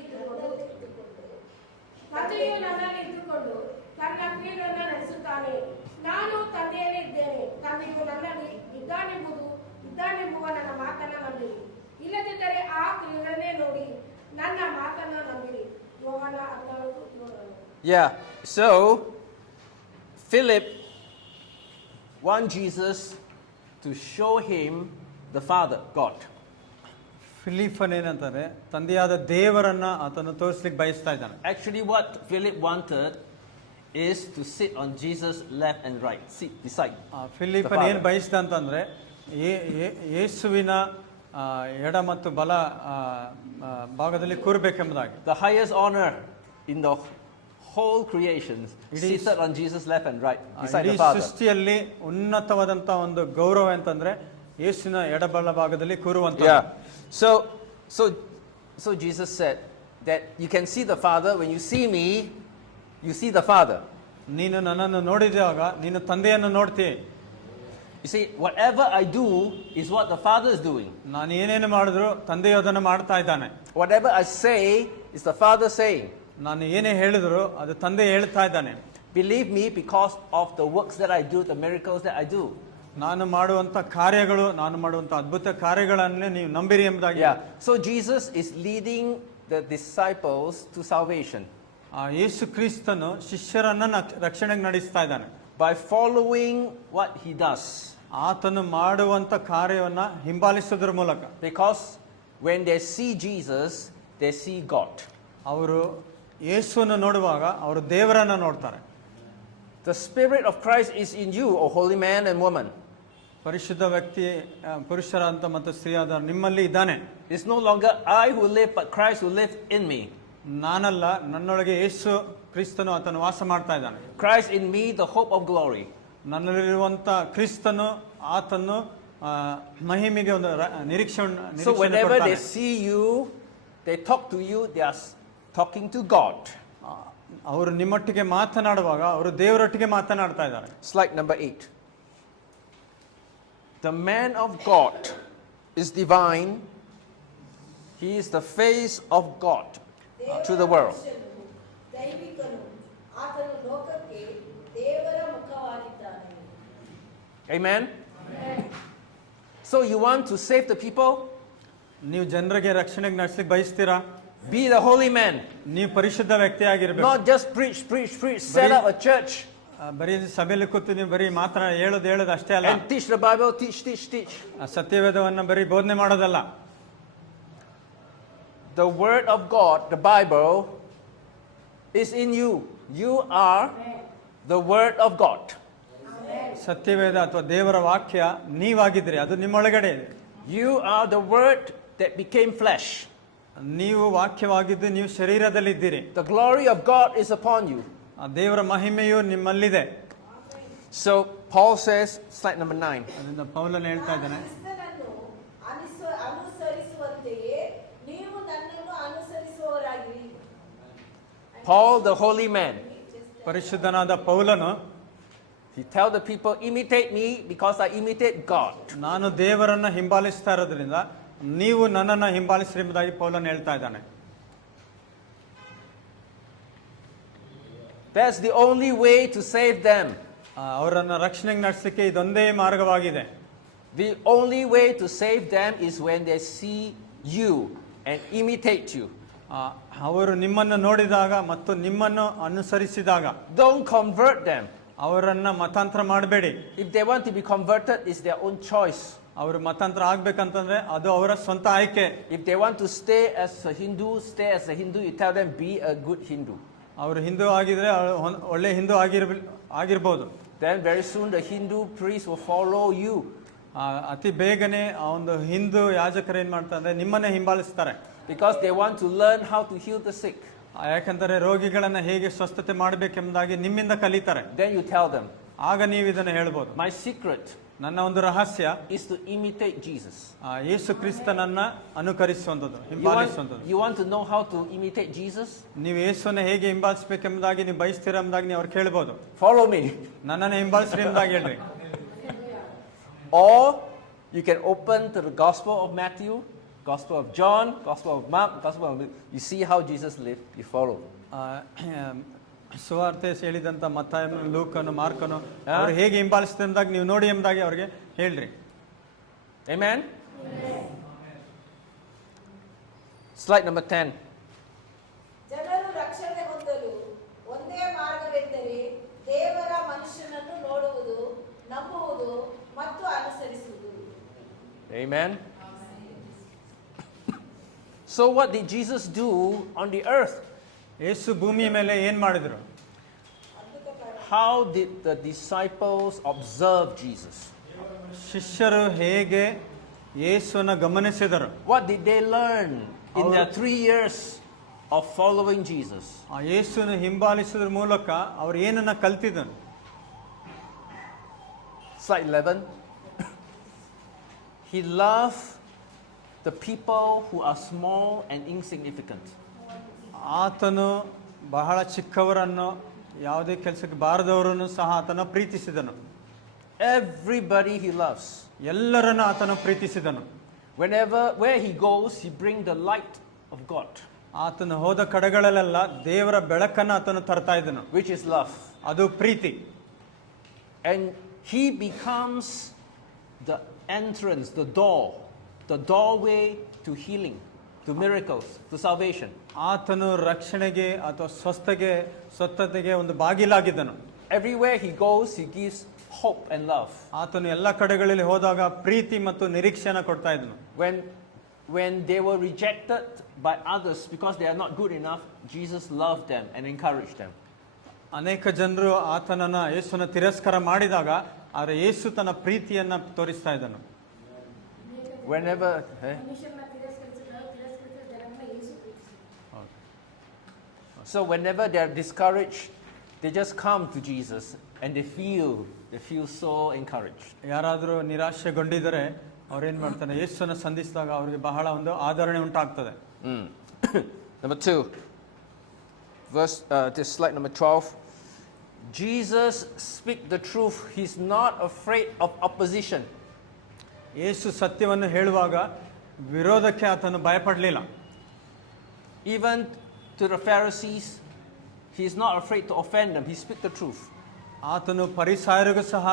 ಇದ್ದುಕೊಂಡು ತನ್ನ ಕ್ರಿಯೆಗಳನ್ನು ನಡೆಸುತ್ತಾನೆ. ನಾನು ತಂದೆಯಲ್ಲೇ ಇದ್ದೇನೆ, ತಂದೆಯು ನನ್ನಲ್ಲಿ ಇದ್ದಾನೆಂಬುದು ನನ್ನ ಮಾತನ್ನ ನಂಬಿರಿ. ಯೋಹಾನ 14:7. Yeah, so Philip wants Jesus to show him the Father, God. ಫಿಲಿಪ್ಪನ್ ಏನಂತಾರೆ, ತಂದೆಯಾದ ದೇವರನ್ನ ಆತನು ತೋರಿಸ್ಲಿಕ್ಕೆ ಬಯಸ್ತಾ ಇದ್ದಾನೆ. Actually, what Philip wanted is to sit on Jesus' left and right, sit beside. ಫಿಲಿಪ್ಪನ್ ಏನು ಬಯಸ್ದ ಅಂತಂದ್ರೆ ಯೇಸುವಿನ ಎಡ ಮತ್ತು ಬಲ ಭಾಗದಲ್ಲಿ ಕೂರಬೇಕೆಂಬುದಾಗಿ. The highest honor in the whole creation, seated on Jesus' left and right, beside ಇಡೀ the Father. ಸೃಷ್ಟಿಯಲ್ಲಿ ಉನ್ನತವಾದಂತ ಒಂದು ಗೌರವ ಅಂತಂದ್ರೆ ಯೇಸುವಿನ ಎಡಬಲ ಭಾಗದಲ್ಲಿ ಕೂರುವಂತ. Yeah. So Jesus said that you can see the Father. When you see me, you see the Father. ನೀನು ನನ್ನನ್ನು ನೋಡಿದಾಗ ನೀನು ತಂದೆಯನ್ನು ನೋಡ್ತೀಯ. You see, whatever I do is what the Father is doing. ನಾನು ಏನೇನು ಮಾಡಿದ್ರು ತಂದೆಯು ಅದನ್ನು ಮಾಡ್ತಾ ಇದ್ದಾನೆ. Whatever I say is the Father saying. ನಾನು ಏನೇ ಹೇಳಿದ್ರು ಅದು ತಂದೆ ಹೇಳ್ತಾ ಇದ್ದಾನೆ. Believe me because of the works that I do, the miracles that I do. ನಾನು ಮಾಡುವಂತ ಕಾರ್ಯಗಳು, ನಾನು ಮಾಡುವಂತ ಅದ್ಭುತ ಕಾರ್ಯಗಳನ್ನೇ ನೀವು ನಂಬಿರಿ ಎಂಬುದಾಗಿ. Yeah. So Jesus is leading the disciples to salvation ಯೇಸು ಕ್ರಿಸ್ತನು ಶಿಷ್ಯರನ್ನ ರಕ್ಷಣೆಗೆ ನಡೆಸ್ತಾ ಇದ್ದಾನೆ. by following what he does. ಆತನು ಮಾಡುವಂತ ಕಾರ್ಯವನ್ನ ಹಿಂಬಾಲಿಸೋದ್ರ ಮೂಲಕ. Because when they see Jesus, they see God. ಅವರು ಯೇಸುವನ್ನು ನೋಡುವಾಗ ಅವರು ದೇವರನ್ನ ನೋಡ್ತಾರೆ. The Spirit of Christ is in you, O holy man and woman. ಪರಿಶುದ್ಧ ವ್ಯಕ್ತಿ ಪುರುಷರಾದಂತ ಮತ್ತು ಸ್ತ್ರೀಯಾದ ನಿಮ್ಮಲ್ಲಿ ಇದ್ದಾನೆ. It's no longer I who live, but Christ who lives in me. ನಾನಲ್ಲ, ನನ್ನೊಳಗೆ ಯೇಸು ಕ್ರಿಸ್ತನು ಆತನು ವಾಸ ಮಾಡ್ತಾ ಇದ್ದಾನೆ. Christ in me, the hope of glory. ನನ್ನಲ್ಲಿರುವಂತ ಕ್ರಿಸ್ತನು ಆತನು ಮಹಿಮೆಗೆ ಒಂದು ನಿರೀಕ್ಷೆ. So whenever they see you, they talk to you, they are talking to God. ಅವರು ನಿಮ್ಮೊಟ್ಟಿಗೆ ಮಾತನಾಡುವಾಗ ಅವರು ದೇವರೊಟ್ಟಿಗೆ ಮಾತನಾಡ್ತಾ ಇದ್ದಾರೆ. Slide number 8. The man of God is divine. He is the face of God to the world. ದೈವಿಕನು, ಆತನು ಲೋಕಕ್ಕೆ ದೇವರ ಮುಖವಾಗಿದ್ದಾನೆ. Amen. So you want to save the people? ನೀವು ಜನರಿಗೆ ರಕ್ಷಣೆಗೆ ನಡೆಸಲಿಕ್ಕೆ ಬಯಸ್ತೀರಾ? Be the holy man. ನೀವು ಪರಿಶುದ್ಧ ವ್ಯಕ್ತಿ ಆಗಿರಬೇಕು. Not just preach, set up a church. ಬರೀ ಸಭೆಯಲ್ಲಿ ಕೂತು ನೀವು ಬರೀ ಮಾತ್ರ ಹೇಳೋದು ಅಷ್ಟೇ ಅಲ್ಲ. And teach the Bible, teach. ಸತ್ಯವೇದವನ್ನ ಬರೀ ಬೋಧನೆ ಮಾಡೋದಲ್ಲ. The word of God, the Bible, is in you. You are the word of God. ಸತ್ಯವೇದ ಅಥವಾ ದೇವರ ವಾಕ್ಯ ನೀವಾಗಿದ್ರಿ, ಅದು ನಿಮ್ಮೊಳಗಡೆ ಇದೆ. You are the word that became flesh. ನೀವು ವಾಕ್ಯವಾಗಿದ್ದು ನೀವು ಶರೀರದಲ್ಲಿದ್ದೀರಿ. The glory of God is upon you. ಆ ದೇವರ ಮಹಿಮೆಯು ನಿಮ್ಮಲ್ಲಿದೆ. So Paul says, slide number 9. ಅದರಿಂದ ಪೌಲನು ಹೇಳ್ತಾ ಇದ್ದಾನೆ, ಕ್ರಿಸ್ತನನ್ನು ಅನುಸರಿಸುವಂತೆಯೇ ನೀವು ನನ್ನನ್ನು ಅನುಸರಿಸುವವರಾಗಿರಿ. Paul, the holy man, ಪರಿಶುದ್ಧನಾದ ಪೌಲನು he tell the people, imitate me because I imitate God. ನಾನು ದೇವರನ್ನ ಹಿಂಬಾಲಿಸ್ತಾ ಇರೋದ್ರಿಂದ ನೀವು ನನ್ನನ್ನ ಹಿಂಬಾಲಿಸ್ರಿ ಎಂಬುದಾಗಿ ಪೌಲನು ಹೇಳ್ತಾ ಇದ್ದಾನೆ. That's the only way to save them. ಅವರನ್ನ ರಕ್ಷಣೆಗೆ ನಡೆಸಲಿಕ್ಕೆ ಇದೊಂದೇ ಮಾರ್ಗವಾಗಿದೆ. The only way to save them is when they see you and imitate you. ಅವರು ನಿಮ್ಮನ್ನು ನೋಡಿದಾಗ ಮತ್ತು ನಿಮ್ಮನ್ನು ಅನುಸರಿಸಿದಾಗ. Don't convert them. ಅವರನ್ನ ಮತಾಂತರ ಮಾಡಬೇಡಿ. If they want to be converted, it's their own choice. ಅವರು ಮತಾಂತರ ಆಗ್ಬೇಕಂತಂದ್ರೆ ಅದು ಅವರ ಸ್ವಂತ ಆಯ್ಕೆ. If they want to stay as a Hindu, stay as a Hindu. You tell them, be a good Hindu. ಅವರು ಹಿಂದೂ ಆಗಿದ್ರೆ ಒಳ್ಳೆ ಹಿಂದೂ ಆಗಿರ್ಬೋದು. Then very soon the Hindu priest will follow you. ಅತಿ ಬೇಗನೆ ಆ ಒಂದು ಹಿಂದೂ ಯಾಜಕರು ಏನ್ ಮಾಡ್ತಾರೆ ಅಂದ್ರೆ ನಿಮ್ಮನ್ನೇ ಹಿಂಬಾಲಿಸ್ತಾರೆ. Because they want to learn how to heal the sick. ಯಾಕಂದರೆ ರೋಗಿಗಳನ್ನ ಹೇಗೆ ಸ್ವಸ್ಥತೆ ಮಾಡಬೇಕೆಂಬುದಾಗಿ ನಿಮ್ಮಿಂದ ಕಲಿತಾರೆ. Then you tell them, ಆಗ ನೀವು ಇದನ್ನು ಹೇಳ್ಬೋದು, my secret ನನ್ನ ಒಂದು ರಹಸ್ಯ is to imitate Jesus. Yesu ಕ್ರಿಸ್ತನನ್ನ ಅನುಕರಿಸುವಂಥದ್ದು, ಹಿಂಬಾಲಿಸುವಂಥದ್ದು. You want to know how to imitate Jesus? ನೀವು ಯೇಸುವನ್ನ ಹೇಗೆ ಹಿಂಬಾಲಿಸಬೇಕೆಂಬುದಾಗಿ ನೀವು ಬಯಸ್ತೀರ ಎಂಬುದಾಗಿ ನೀವು ಅವ್ರು ಕೇಳ್ಬೋದು. Follow me. ನನ್ನನ್ನ ಹಿಂಬಾಲಿಸ್ರಿ ಎಂಬುದಾಗಿ ಹೇಳ್ರಿ. Or you can open to the Gospel of Matthew, Gospel of John, Gospel of Mark, Gospel of Luke. You see how Jesus lived, you follow. ಸುವಾರ್ತೆ ಹೇಳಿದಂತ ಮತ್ತಾಯನು, ಲೂಕನು, ಮಾರ್ಕನು ಅವರು ಹೇಗೆ ಹಿಂಬಾಲಿಸ್ತಾರೆ ಎಂಬುದಾಗಿ ನೀವು ನೋಡಿ ಎಂಬುದಾಗಿ ಅವ್ರಿಗೆ ಹೇಳ್ರಿ. Amen? Slide number 10. Amen. So what did Jesus do on the earth? ಯೇಸು ಭೂಮಿಯ ಮೇಲೆ ಏನು ಮಾಡಿದರು? How did the disciples observe Jesus? ಶಿಷ್ಯರು ಹೇಗೆ ಯೇಸುವನ್ನು ಗಮನಿಸಿದರು? What did they learn in their 3 years of following Jesus? ಆ ಯೇಸುವನ್ನು ಹಿಂಬಾಲಿಸೋದ್ರ ಮೂಲಕ ಅವ್ರು ಏನನ್ನ ಕಲ್ತಿದ್ರು? Slide 11. He loved the people who are small and insignificant. ಆತನು ಬಹಳ ಚಿಕ್ಕವರನ್ನು, ಯಾವುದೇ ಕೆಲಸಕ್ಕೆ ಬಾರದವರನ್ನು ಸಹ ಆತನ ಪ್ರೀತಿಸಿದನು. Everybody he loves. ಎಲ್ಲರನ್ನು ಆತನು ಪ್ರೀತಿಸಿದನು. Where he goes, he brings the light of God, ಆತನು ಹೋದ ಕಡೆಗಳಲ್ಲೆಲ್ಲ ದೇವರ ಬೆಳಕನ್ನು ಆತನು ತರ್ತಾ ಇದ್ದನು, which is love. ಅದು ಪ್ರೀತಿ. And he becomes the entrance, the doorway to healing, to miracles, to salvation. ಆತನು ರಕ್ಷಣೆಗೆ ಅಥವಾ ಸ್ವಸ್ಥತೆಗೆ ಒಂದು ಬಾಗಿಲಾಗಿದ್ದನು. Everywhere he goes, he gives hope and love. ಆತನು ಎಲ್ಲ ಕಡೆಗಳಲ್ಲಿ ಹೋದಾಗ ಪ್ರೀತಿ ಮತ್ತು ನಿರೀಕ್ಷೆಯನ್ನು ಕೊಡ್ತಾ ಇದ್ದನು. When they were rejected by others because they are not good enough, Jesus loved them and encouraged them. ಅನೇಕ ಜನರು ಆತನನ್ನ ಯೇಸುನ ತಿರಸ್ಕಾರ ಮಾಡಿದಾಗ ಆದರೆ ಯೇಸು ತನ್ನ ಪ್ರೀತಿಯನ್ನ ತೋರಿಸ್ತಾ ಇದ್ದನು. Whenever ಮನುಷ್ಯರನ್ನ ತಿರಸ್ಕರಿಸಿದ ಜನರನ್ನ ಯೇಸು ಪ್ರೀತಿಸಿದ. So whenever they are discouraged, they just come to Jesus and they feel so encouraged. ಯಾರಾದರೂ ನಿರಾಶೆಗೊಂಡಿದ್ದರೆ ಅವ್ರೇನು ಮಾಡ್ತಾರೆ? ಯೇಸುನ ಸಂಧಿಸಿದಾಗ ಅವರಿಗೆ ಬಹಳ ಒಂದು ಆದರಣೆ ಉಂಟಾಗ್ತದೆ. Number 2, this slide number 12. Jesus speak the truth. He's not afraid of opposition. ಯೇಸು ಸತ್ಯವನ್ನು ಹೇಳುವಾಗ ವಿರೋಧಕ್ಕೆ ಆತನು ಭಯಪಡಲಿಲ್ಲ. Even to the Pharisees, he is not afraid to offend them. He speak the truth. ಆತನು ಪರಿಸಾಯರಿಗೂ ಸಹ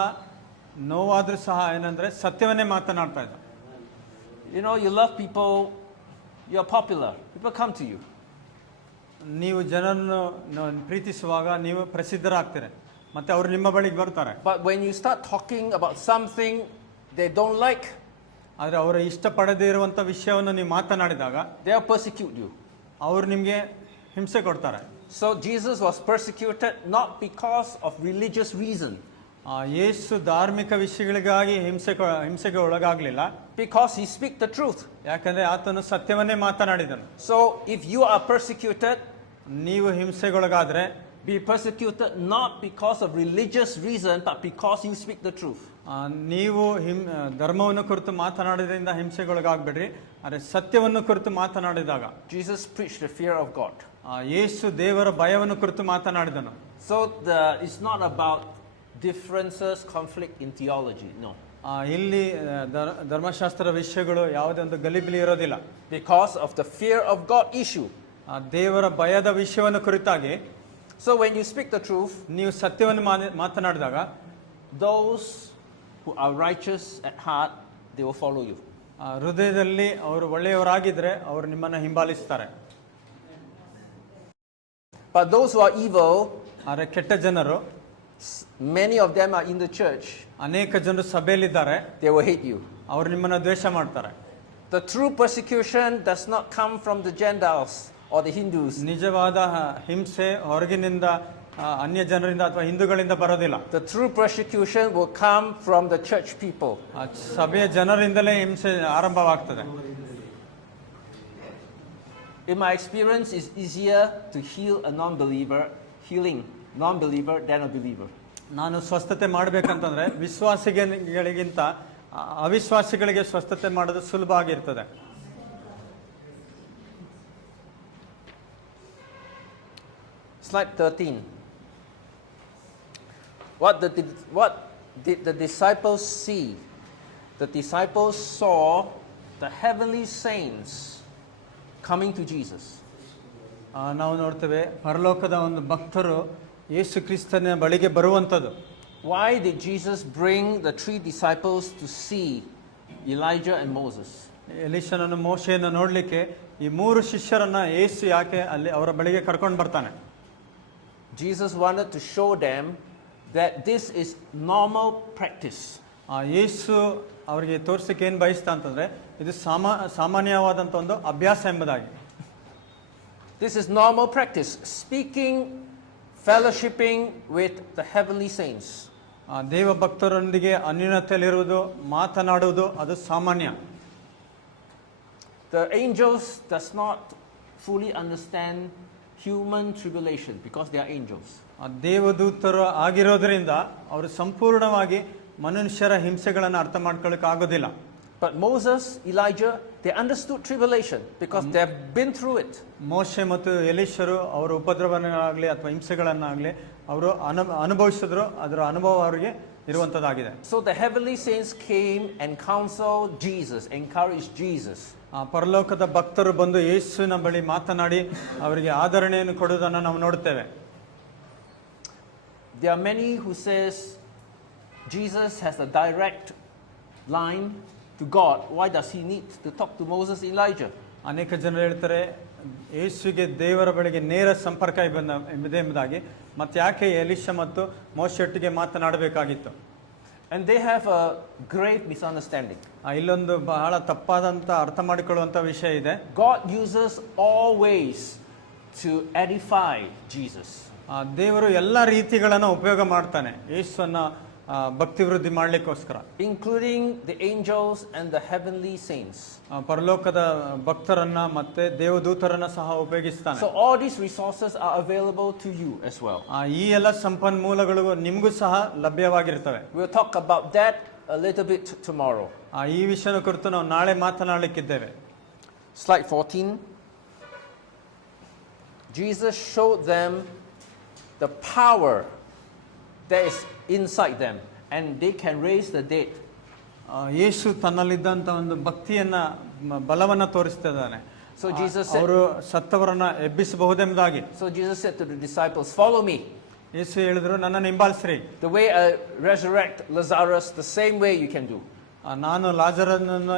ನೋವಾದ್ರೂ ಸಹ ಏನಂದ್ರೆ ಸತ್ಯವನ್ನೇ ಮಾತನಾಡ್ತಾ ಇದ್ದ. You know, you love people, you're popular. People come to you. ನೀವು ಜನರನ್ನು ಪ್ರೀತಿಸುವಾಗ ನೀವು ಪ್ರಸಿದ್ಧರಾಗ್ತೀರ, ಮತ್ತೆ ಅವರು ನಿಮ್ಮ ಬಳಿಗೆ ಬರ್ತಾರೆ. But when you start talking about something they don't like, ಆದರೆ ಅವರು ಇಷ್ಟಪಡದೇ ಇರುವಂಥ ವಿಷಯವನ್ನು ನೀವು ಮಾತನಾಡಿದಾಗ they'll persecute you. ಅವರು ನಿಮಗೆ ಹಿಂಸೆ ಕೊಡ್ತಾರೆ. So Jesus was persecuted not because of religious reason. ಯೇಸು ಧಾರ್ಮಿಕ ವಿಷಯಗಳಿಗಾಗಿ ಹಿಂಸೆಗೆ ಒಳಗಾಗಲಿಲ್ಲ. Because he speak the truth. ಯಾಕಂದ್ರೆ ಆತನು ಸತ್ಯವನ್ನೇ ಮಾತನಾಡಿದನು. So if you are persecuted, ನೀವು ಹಿಂಸೆಗೊಳಗಾದ್ರೆ be persecuted not because of religious reason, but because you speak the truth. ನೀವು ಧರ್ಮವನ್ನು ಕುರಿತು ಮಾತನಾಡಿದ್ರಿಂದ ಹಿಂಸೆಗೊಳಗಾಗಬೇಡ್ರಿ, ಆದರೆ ಸತ್ಯವನ್ನು ಕುರಿತು ಮಾತನಾಡಿದಾಗ. Jesus preached the fear of God. ಯೇಸು ದೇವರ ಭಯವನ್ನು ಕುರಿತು ಮಾತನಾಡಿದನು. So it's not about differences, conflict in theology. No. ಇಲ್ಲಿ ಧರ್ಮಶಾಸ್ತ್ರ ವಿಷಯಗಳು ಯಾವುದೇ ಒಂದು ಗಲಿಬಿಲಿ ಇರೋದಿಲ್ಲ. Because of the fear of God issue. ದೇವರ ಭಯದ ವಿಷಯವನ್ನು ಕುರಿತಾಗಿ. So when you speak the truth, ನೀವು ಸತ್ಯವನ್ನು ಮಾತನಾಡಿದಾಗ those who are righteous at heart, they will follow you. ಹೃದಯದಲ್ಲಿ ಅವರು ಒಳ್ಳೆಯವರಾಗಿದ್ರೆ ಅವರು ನಿಮ್ಮನ್ನು ಹಿಂಬಾಲಿಸ್ತಾರೆ. But those who are evil, ಆದರೆ ಕೆಟ್ಟ ಜನರು, many of them are in the church. ಅನೇಕ ಜನರು ಸಭೆಯಲ್ಲಿದ್ದಾರೆ, They will hate you. ಅವರು ನಿಮ್ಮನ್ನು ದ್ವೇಷ ಮಾಡ್ತಾರೆ. The true persecution does not come from the Gentiles or the Hindus. ನಿಜವಾದ ಹಿಂಸೆ ಹೊರಗಿನಿಂದ ಅನ್ಯ ಜನರಿಂದ ಅಥವಾ ಹಿಂದೂಗಳಿಂದ ಬರೋದಿಲ್ಲ. The true persecution will come from the church people. ಸಭೆಯ ಜನರಿಂದಲೇ ಹಿಂಸೆ ಆರಂಭವಾಗ್ತದೆ. In my experience, it's easier to heal a non-believer than a believer. ನಾನು ಸ್ವಸ್ಥತೆ ಮಾಡಬೇಕಂತಂದ್ರೆ ವಿಶ್ವಾಸಿಗಳಿಗಿಂತ ಅವಿಶ್ವಾಸಿಗಳಿಗೆ ಸ್ವಸ್ಥತೆ ಮಾಡೋದು ಸುಲಭ ಆಗಿರ್ತದೆ. Slide 13. What did the disciples see? The disciples saw the heavenly saints coming to Jesus. ನಾವು ನೋಡ್ತೇವೆ ಪರಲೋಕದ ಒಂದು ಭಕ್ತರು ಯೇಸು ಕ್ರಿಸ್ತನ ಬಳಿಗೆ ಬರುವಂಥದ್ದು. Why did Jesus bring the 3 disciples to see Elijah and Moses? ಎಲೀಷನನ್ನು ಮೋಶೆಯನ್ನು ನೋಡಲಿಕ್ಕೆ ಈ 3 ಶಿಷ್ಯರನ್ನ ಯೇಸು ಯಾಕೆ ಅಲ್ಲಿ ಅವರ ಬಳಿಗೆ ಕರ್ಕೊಂಡು ಬರ್ತಾನೆ? Jesus wanted to show them that this is normal practice. ಯೇಸು ಅವರಿಗೆ ತೋರ್ಸಕ್ಕೆ ಏನು ಬಯಸ್ತಾ ಅಂತಂದ್ರೆ ಇದು ಸಾಮಾನ್ಯವಾದಂಥ ಒಂದು ಅಭ್ಯಾಸ ಎಂಬುದಾಗಿ. This is normal practice, speaking, fellowshipping with the heavenly saints. ದೇವ ಭಕ್ತರೊಂದಿಗೆ ಅನ್ಯೋನ್ಯತೆಯಲ್ಲಿರುವುದು, ಮಾತನಾಡುವುದು ಅದು ಸಾಮಾನ್ಯ. The angels does not fully understand human tribulation because they are angels. ದೇವದೂತರು ಆಗಿರೋದ್ರಿಂದ ಅವರು ಸಂಪೂರ್ಣವಾಗಿ ಮನುಷ್ಯರ ಹಿಂಸೆಗಳನ್ನು ಅರ್ಥ ಮಾಡ್ಕೊಳ್ಳಿಕ್ಕೆ ಆಗೋದಿಲ್ಲ. But Moses, Elijah, they understood tribulation because they have been through it. ಮೋಶೆ ಮತ್ತು ಎಲೀಷರು ಅವರ ಉಪದ್ರವಗಳಾಗಲಿ ಅಥವಾ ಹಿಂಸೆಗಳನ್ನಾಗಲಿ ಅವರು ಅನುಭವಿಸಿದ್ರು, ಅದರ ಅನುಭವ ಅವರಿಗೆ ಇರುವಂಥದ್ದಾಗಿದೆ. So the heavenly saints came and counseled Jesus, encouraged Jesus. ಪರಲೋಕದ ಭಕ್ತರು ಬಂದು ಯೇಸುವಿನ ಬಳಿ ಮಾತನಾಡಿ ಅವರಿಗೆ ಆದರಣೆಯನ್ನು ಕೊಡುವುದನ್ನು ನಾವು ನೋಡುತ್ತೇವೆ. There are many who says Jesus has a direct line to God. Why does he need to talk to Moses, Elijah? ಅನೇಕ ಜನರು ಹೇಳ್ತಾರೆ ಯೇಸುವಿಗೆ ದೇವರ ಬಳಿಗೆ ನೇರ ಸಂಪರ್ಕ ಇದೆ ಎಂಬುದಾಗಿ, ಮತ್ತೆ ಯಾಕೆ ಎಲೀಷ ಮತ್ತು ಮೋಶೆಯೊಟ್ಟಿಗೆ ಮಾತನಾಡಬೇಕಾಗಿತ್ತು? And they have a grave misunderstanding. ಇಲ್ಲೊಂದು ಬಹಳ ತಪ್ಪಾದಂಥ ಅರ್ಥ ಮಾಡಿಕೊಳ್ಳುವಂಥ ವಿಷಯ ಇದೆ. God uses all ways to edify Jesus. ದೇವರು ಎಲ್ಲ ರೀತಿಗಳನ್ನು ಉಪಯೋಗ ಮಾಡ್ತಾನೆ ಯೇಸುವನ್ನ ಭಕ್ತಿ ವೃದ್ಧಿ ಮಾಡಲಿಕ್ಕೋಸ್ಕರ, including the angels and the heavenly saints. ಪರಲೋಕದ ಭಕ್ತರನ್ನ ಮತ್ತೆ ದೇವದೂತರನ್ನ ಸಹ ಉಪಯೋಗಿಸ್ತಾನೆ. So all these resources are available to you as well. ಈ ಎಲ್ಲ ಸಂಪನ್ಮೂಲಗಳು ನಿಮಗೂ ಸಹ ಲಭ್ಯವಾಗಿರ್ತವೆ. We'll talk about that a little bit tomorrow. ಈ ವಿಷಯದ ಕುರಿತು ನಾವು ನಾಳೆ ಮಾತನಾಡಲಿಕ್ಕಿದ್ದೇವೆ. Slide 14. Jesus showed them the power that is inside them and they can raise the dead. ಯೇಸು ತನ್ನಲ್ಲಿದ್ದಂಥ ಒಂದು ಭಕ್ತಿಯನ್ನ ಬಲವನ್ನ ತೋರಿಸ್ತಿದ್ದಾನೆ. So Jesus said, ಅವರು ಸತ್ತವರನ್ನ ಎಬ್ಬಿಸಬಹುದೆಂಬುದಾಗಿ. So Jesus said to the disciples, follow me. ಯೇಸು ಹೇಳಿದ್ರು, ನನ್ನನ್ನು ಹಿಂಬಾಲಿಸ್ರಿ. The way I resurrect Lazarus, the same way you can do. ನಾನು ಲಾಜರನನ್ನು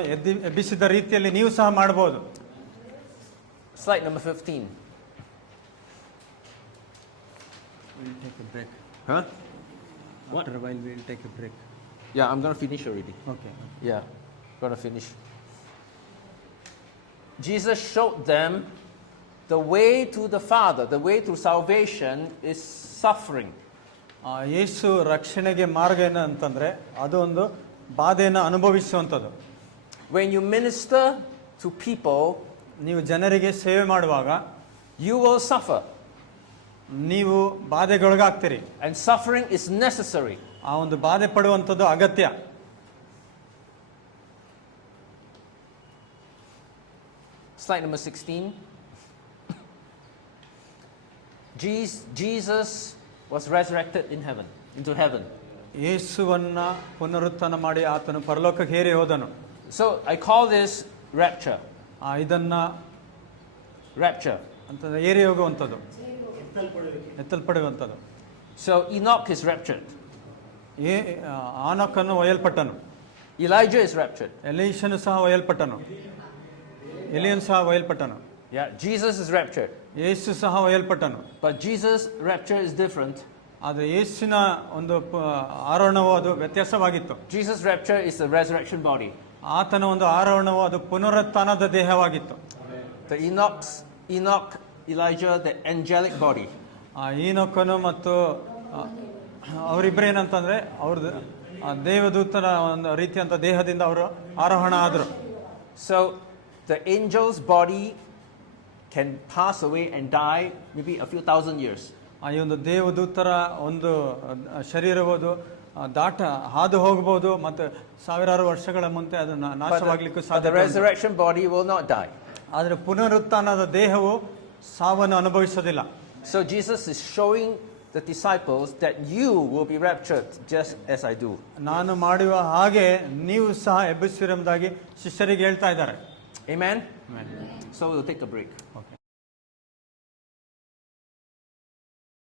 ಎಬ್ಬಿಸಿದ ರೀತಿಯಲ್ಲಿ ನೀವು ಸಹ ಮಾಡಬಹುದು. Slide number 15. We'll take a break. Huh? After a while we'll take a break. Yeah, I'm going to finish already. Okay. Yeah, going to finish. Jesus showed them the way to the Father, the way to salvation is suffering. ಯೇಸು ರಕ್ಷಣೆಗೆ ಮಾರ್ಗ ಏನು ಅಂತಂದ್ರೆ ಅದು ಒಂದು ಬಾಧೆಯನ್ನು ಅನುಭವಿಸುವಂಥದ್ದು. When you minister to people, ನೀವು ಜನರಿಗೆ ಸೇವೆ ಮಾಡುವಾಗ you will suffer. ನೀವು ಬಾಧೆಗೊಳಗಾಗ್ತೀರಿ. And suffering is necessary. ಆ ಒಂದು ಬಾಧೆ ಪಡುವಂಥದ್ದು ಅಗತ್ಯ. Slide number 16. Jesus was resurrected in heaven, into heaven. ಯೇಸುವನ್ನ ಪುನರುತ್ಥಾನ ಮಾಡಿ ಆತನು ಪರಲೋಕಕ್ಕೆ ಏರಿ ಹೋದನು. So I call this rapture. ಇದನ್ನ Rapture. ಅಂತಂದ್ರೆ ಏರಿ ಹೋಗುವಂಥದ್ದು, ಎತ್ತಲ್ಪಡುವಂಥದ್ದು. So Enoch is raptured. ಆನೋಕನು ಒಯ್ಯಲ್ಪಟ್ಟನು. Elijah is raptured. ಎಲೀಷನು ಸಹ ಒಯ್ಯಲ್ಪಟ್ಟನು. ಎಲಿಯನು ಸಹ ಒಯ್ಯಲ್ಪಟ್ಟನು. Yeah, Jesus is raptured. ಯೇಸು ಸಹ ಒಯ್ಯಲ್ಪಟ್ಟನು. But Jesus' rapture is different. ಆದರೆ ಯೇಸುವಿನ ಒಂದು ಆರೋಹಣವು ಅದು ವ್ಯತ್ಯಾಸವಾಗಿತ್ತು. Jesus' rapture is the resurrection body. ಆತನ ಒಂದು ಆರೋಹಣವು ಅದು ಪುನರುತ್ಥಾನದ ದೇಹವಾಗಿತ್ತು. The Enoch, Elijah, the angelic body. ಈನೋಕನು ಮತ್ತು ಅವರಿಬ್ಬರೇನಂತಂದ್ರೆ ಅವ್ರದ್ದು ದೇವದೂತನ ಒಂದು ರೀತಿಯಂತ ದೇಹದಿಂದ ಅವರು ಆರೋಹಣ ಆದರು. So the angel's body can pass away and die maybe a few thousand years. ಈ ಒಂದು ದೇವದೂತರ ಒಂದು ಶರೀರವುದು ಹಾದು ಹೋಗಬಹುದು ಮತ್ತು ಸಾವಿರಾರು ವರ್ಷಗಳ ಮುಂದೆ ಅದು ನಾಶವಾಗಲಿಕ್ಕೂ But ಸಾಧ್ಯ. the resurrection body will not die. ಆದರೆ ಪುನರುತ್ಥಾನದ ದೇಹವು ಸಾವನ್ನು ಅನುಭವಿಸೋದಿಲ್ಲ. So Jesus is showing the disciples that you will be raptured just as I do. ನಾನು ಮಾಡುವ ಹಾಗೆ ನೀವು ಸಹ ಎಬ್ಬಿಸಿರುವುದಾಗಿ ಶಿಷ್ಯರಿಗೆ ಹೇಳ್ತಾ ಇದ್ದಾರೆ. Amen? So we'll take a break. Okay.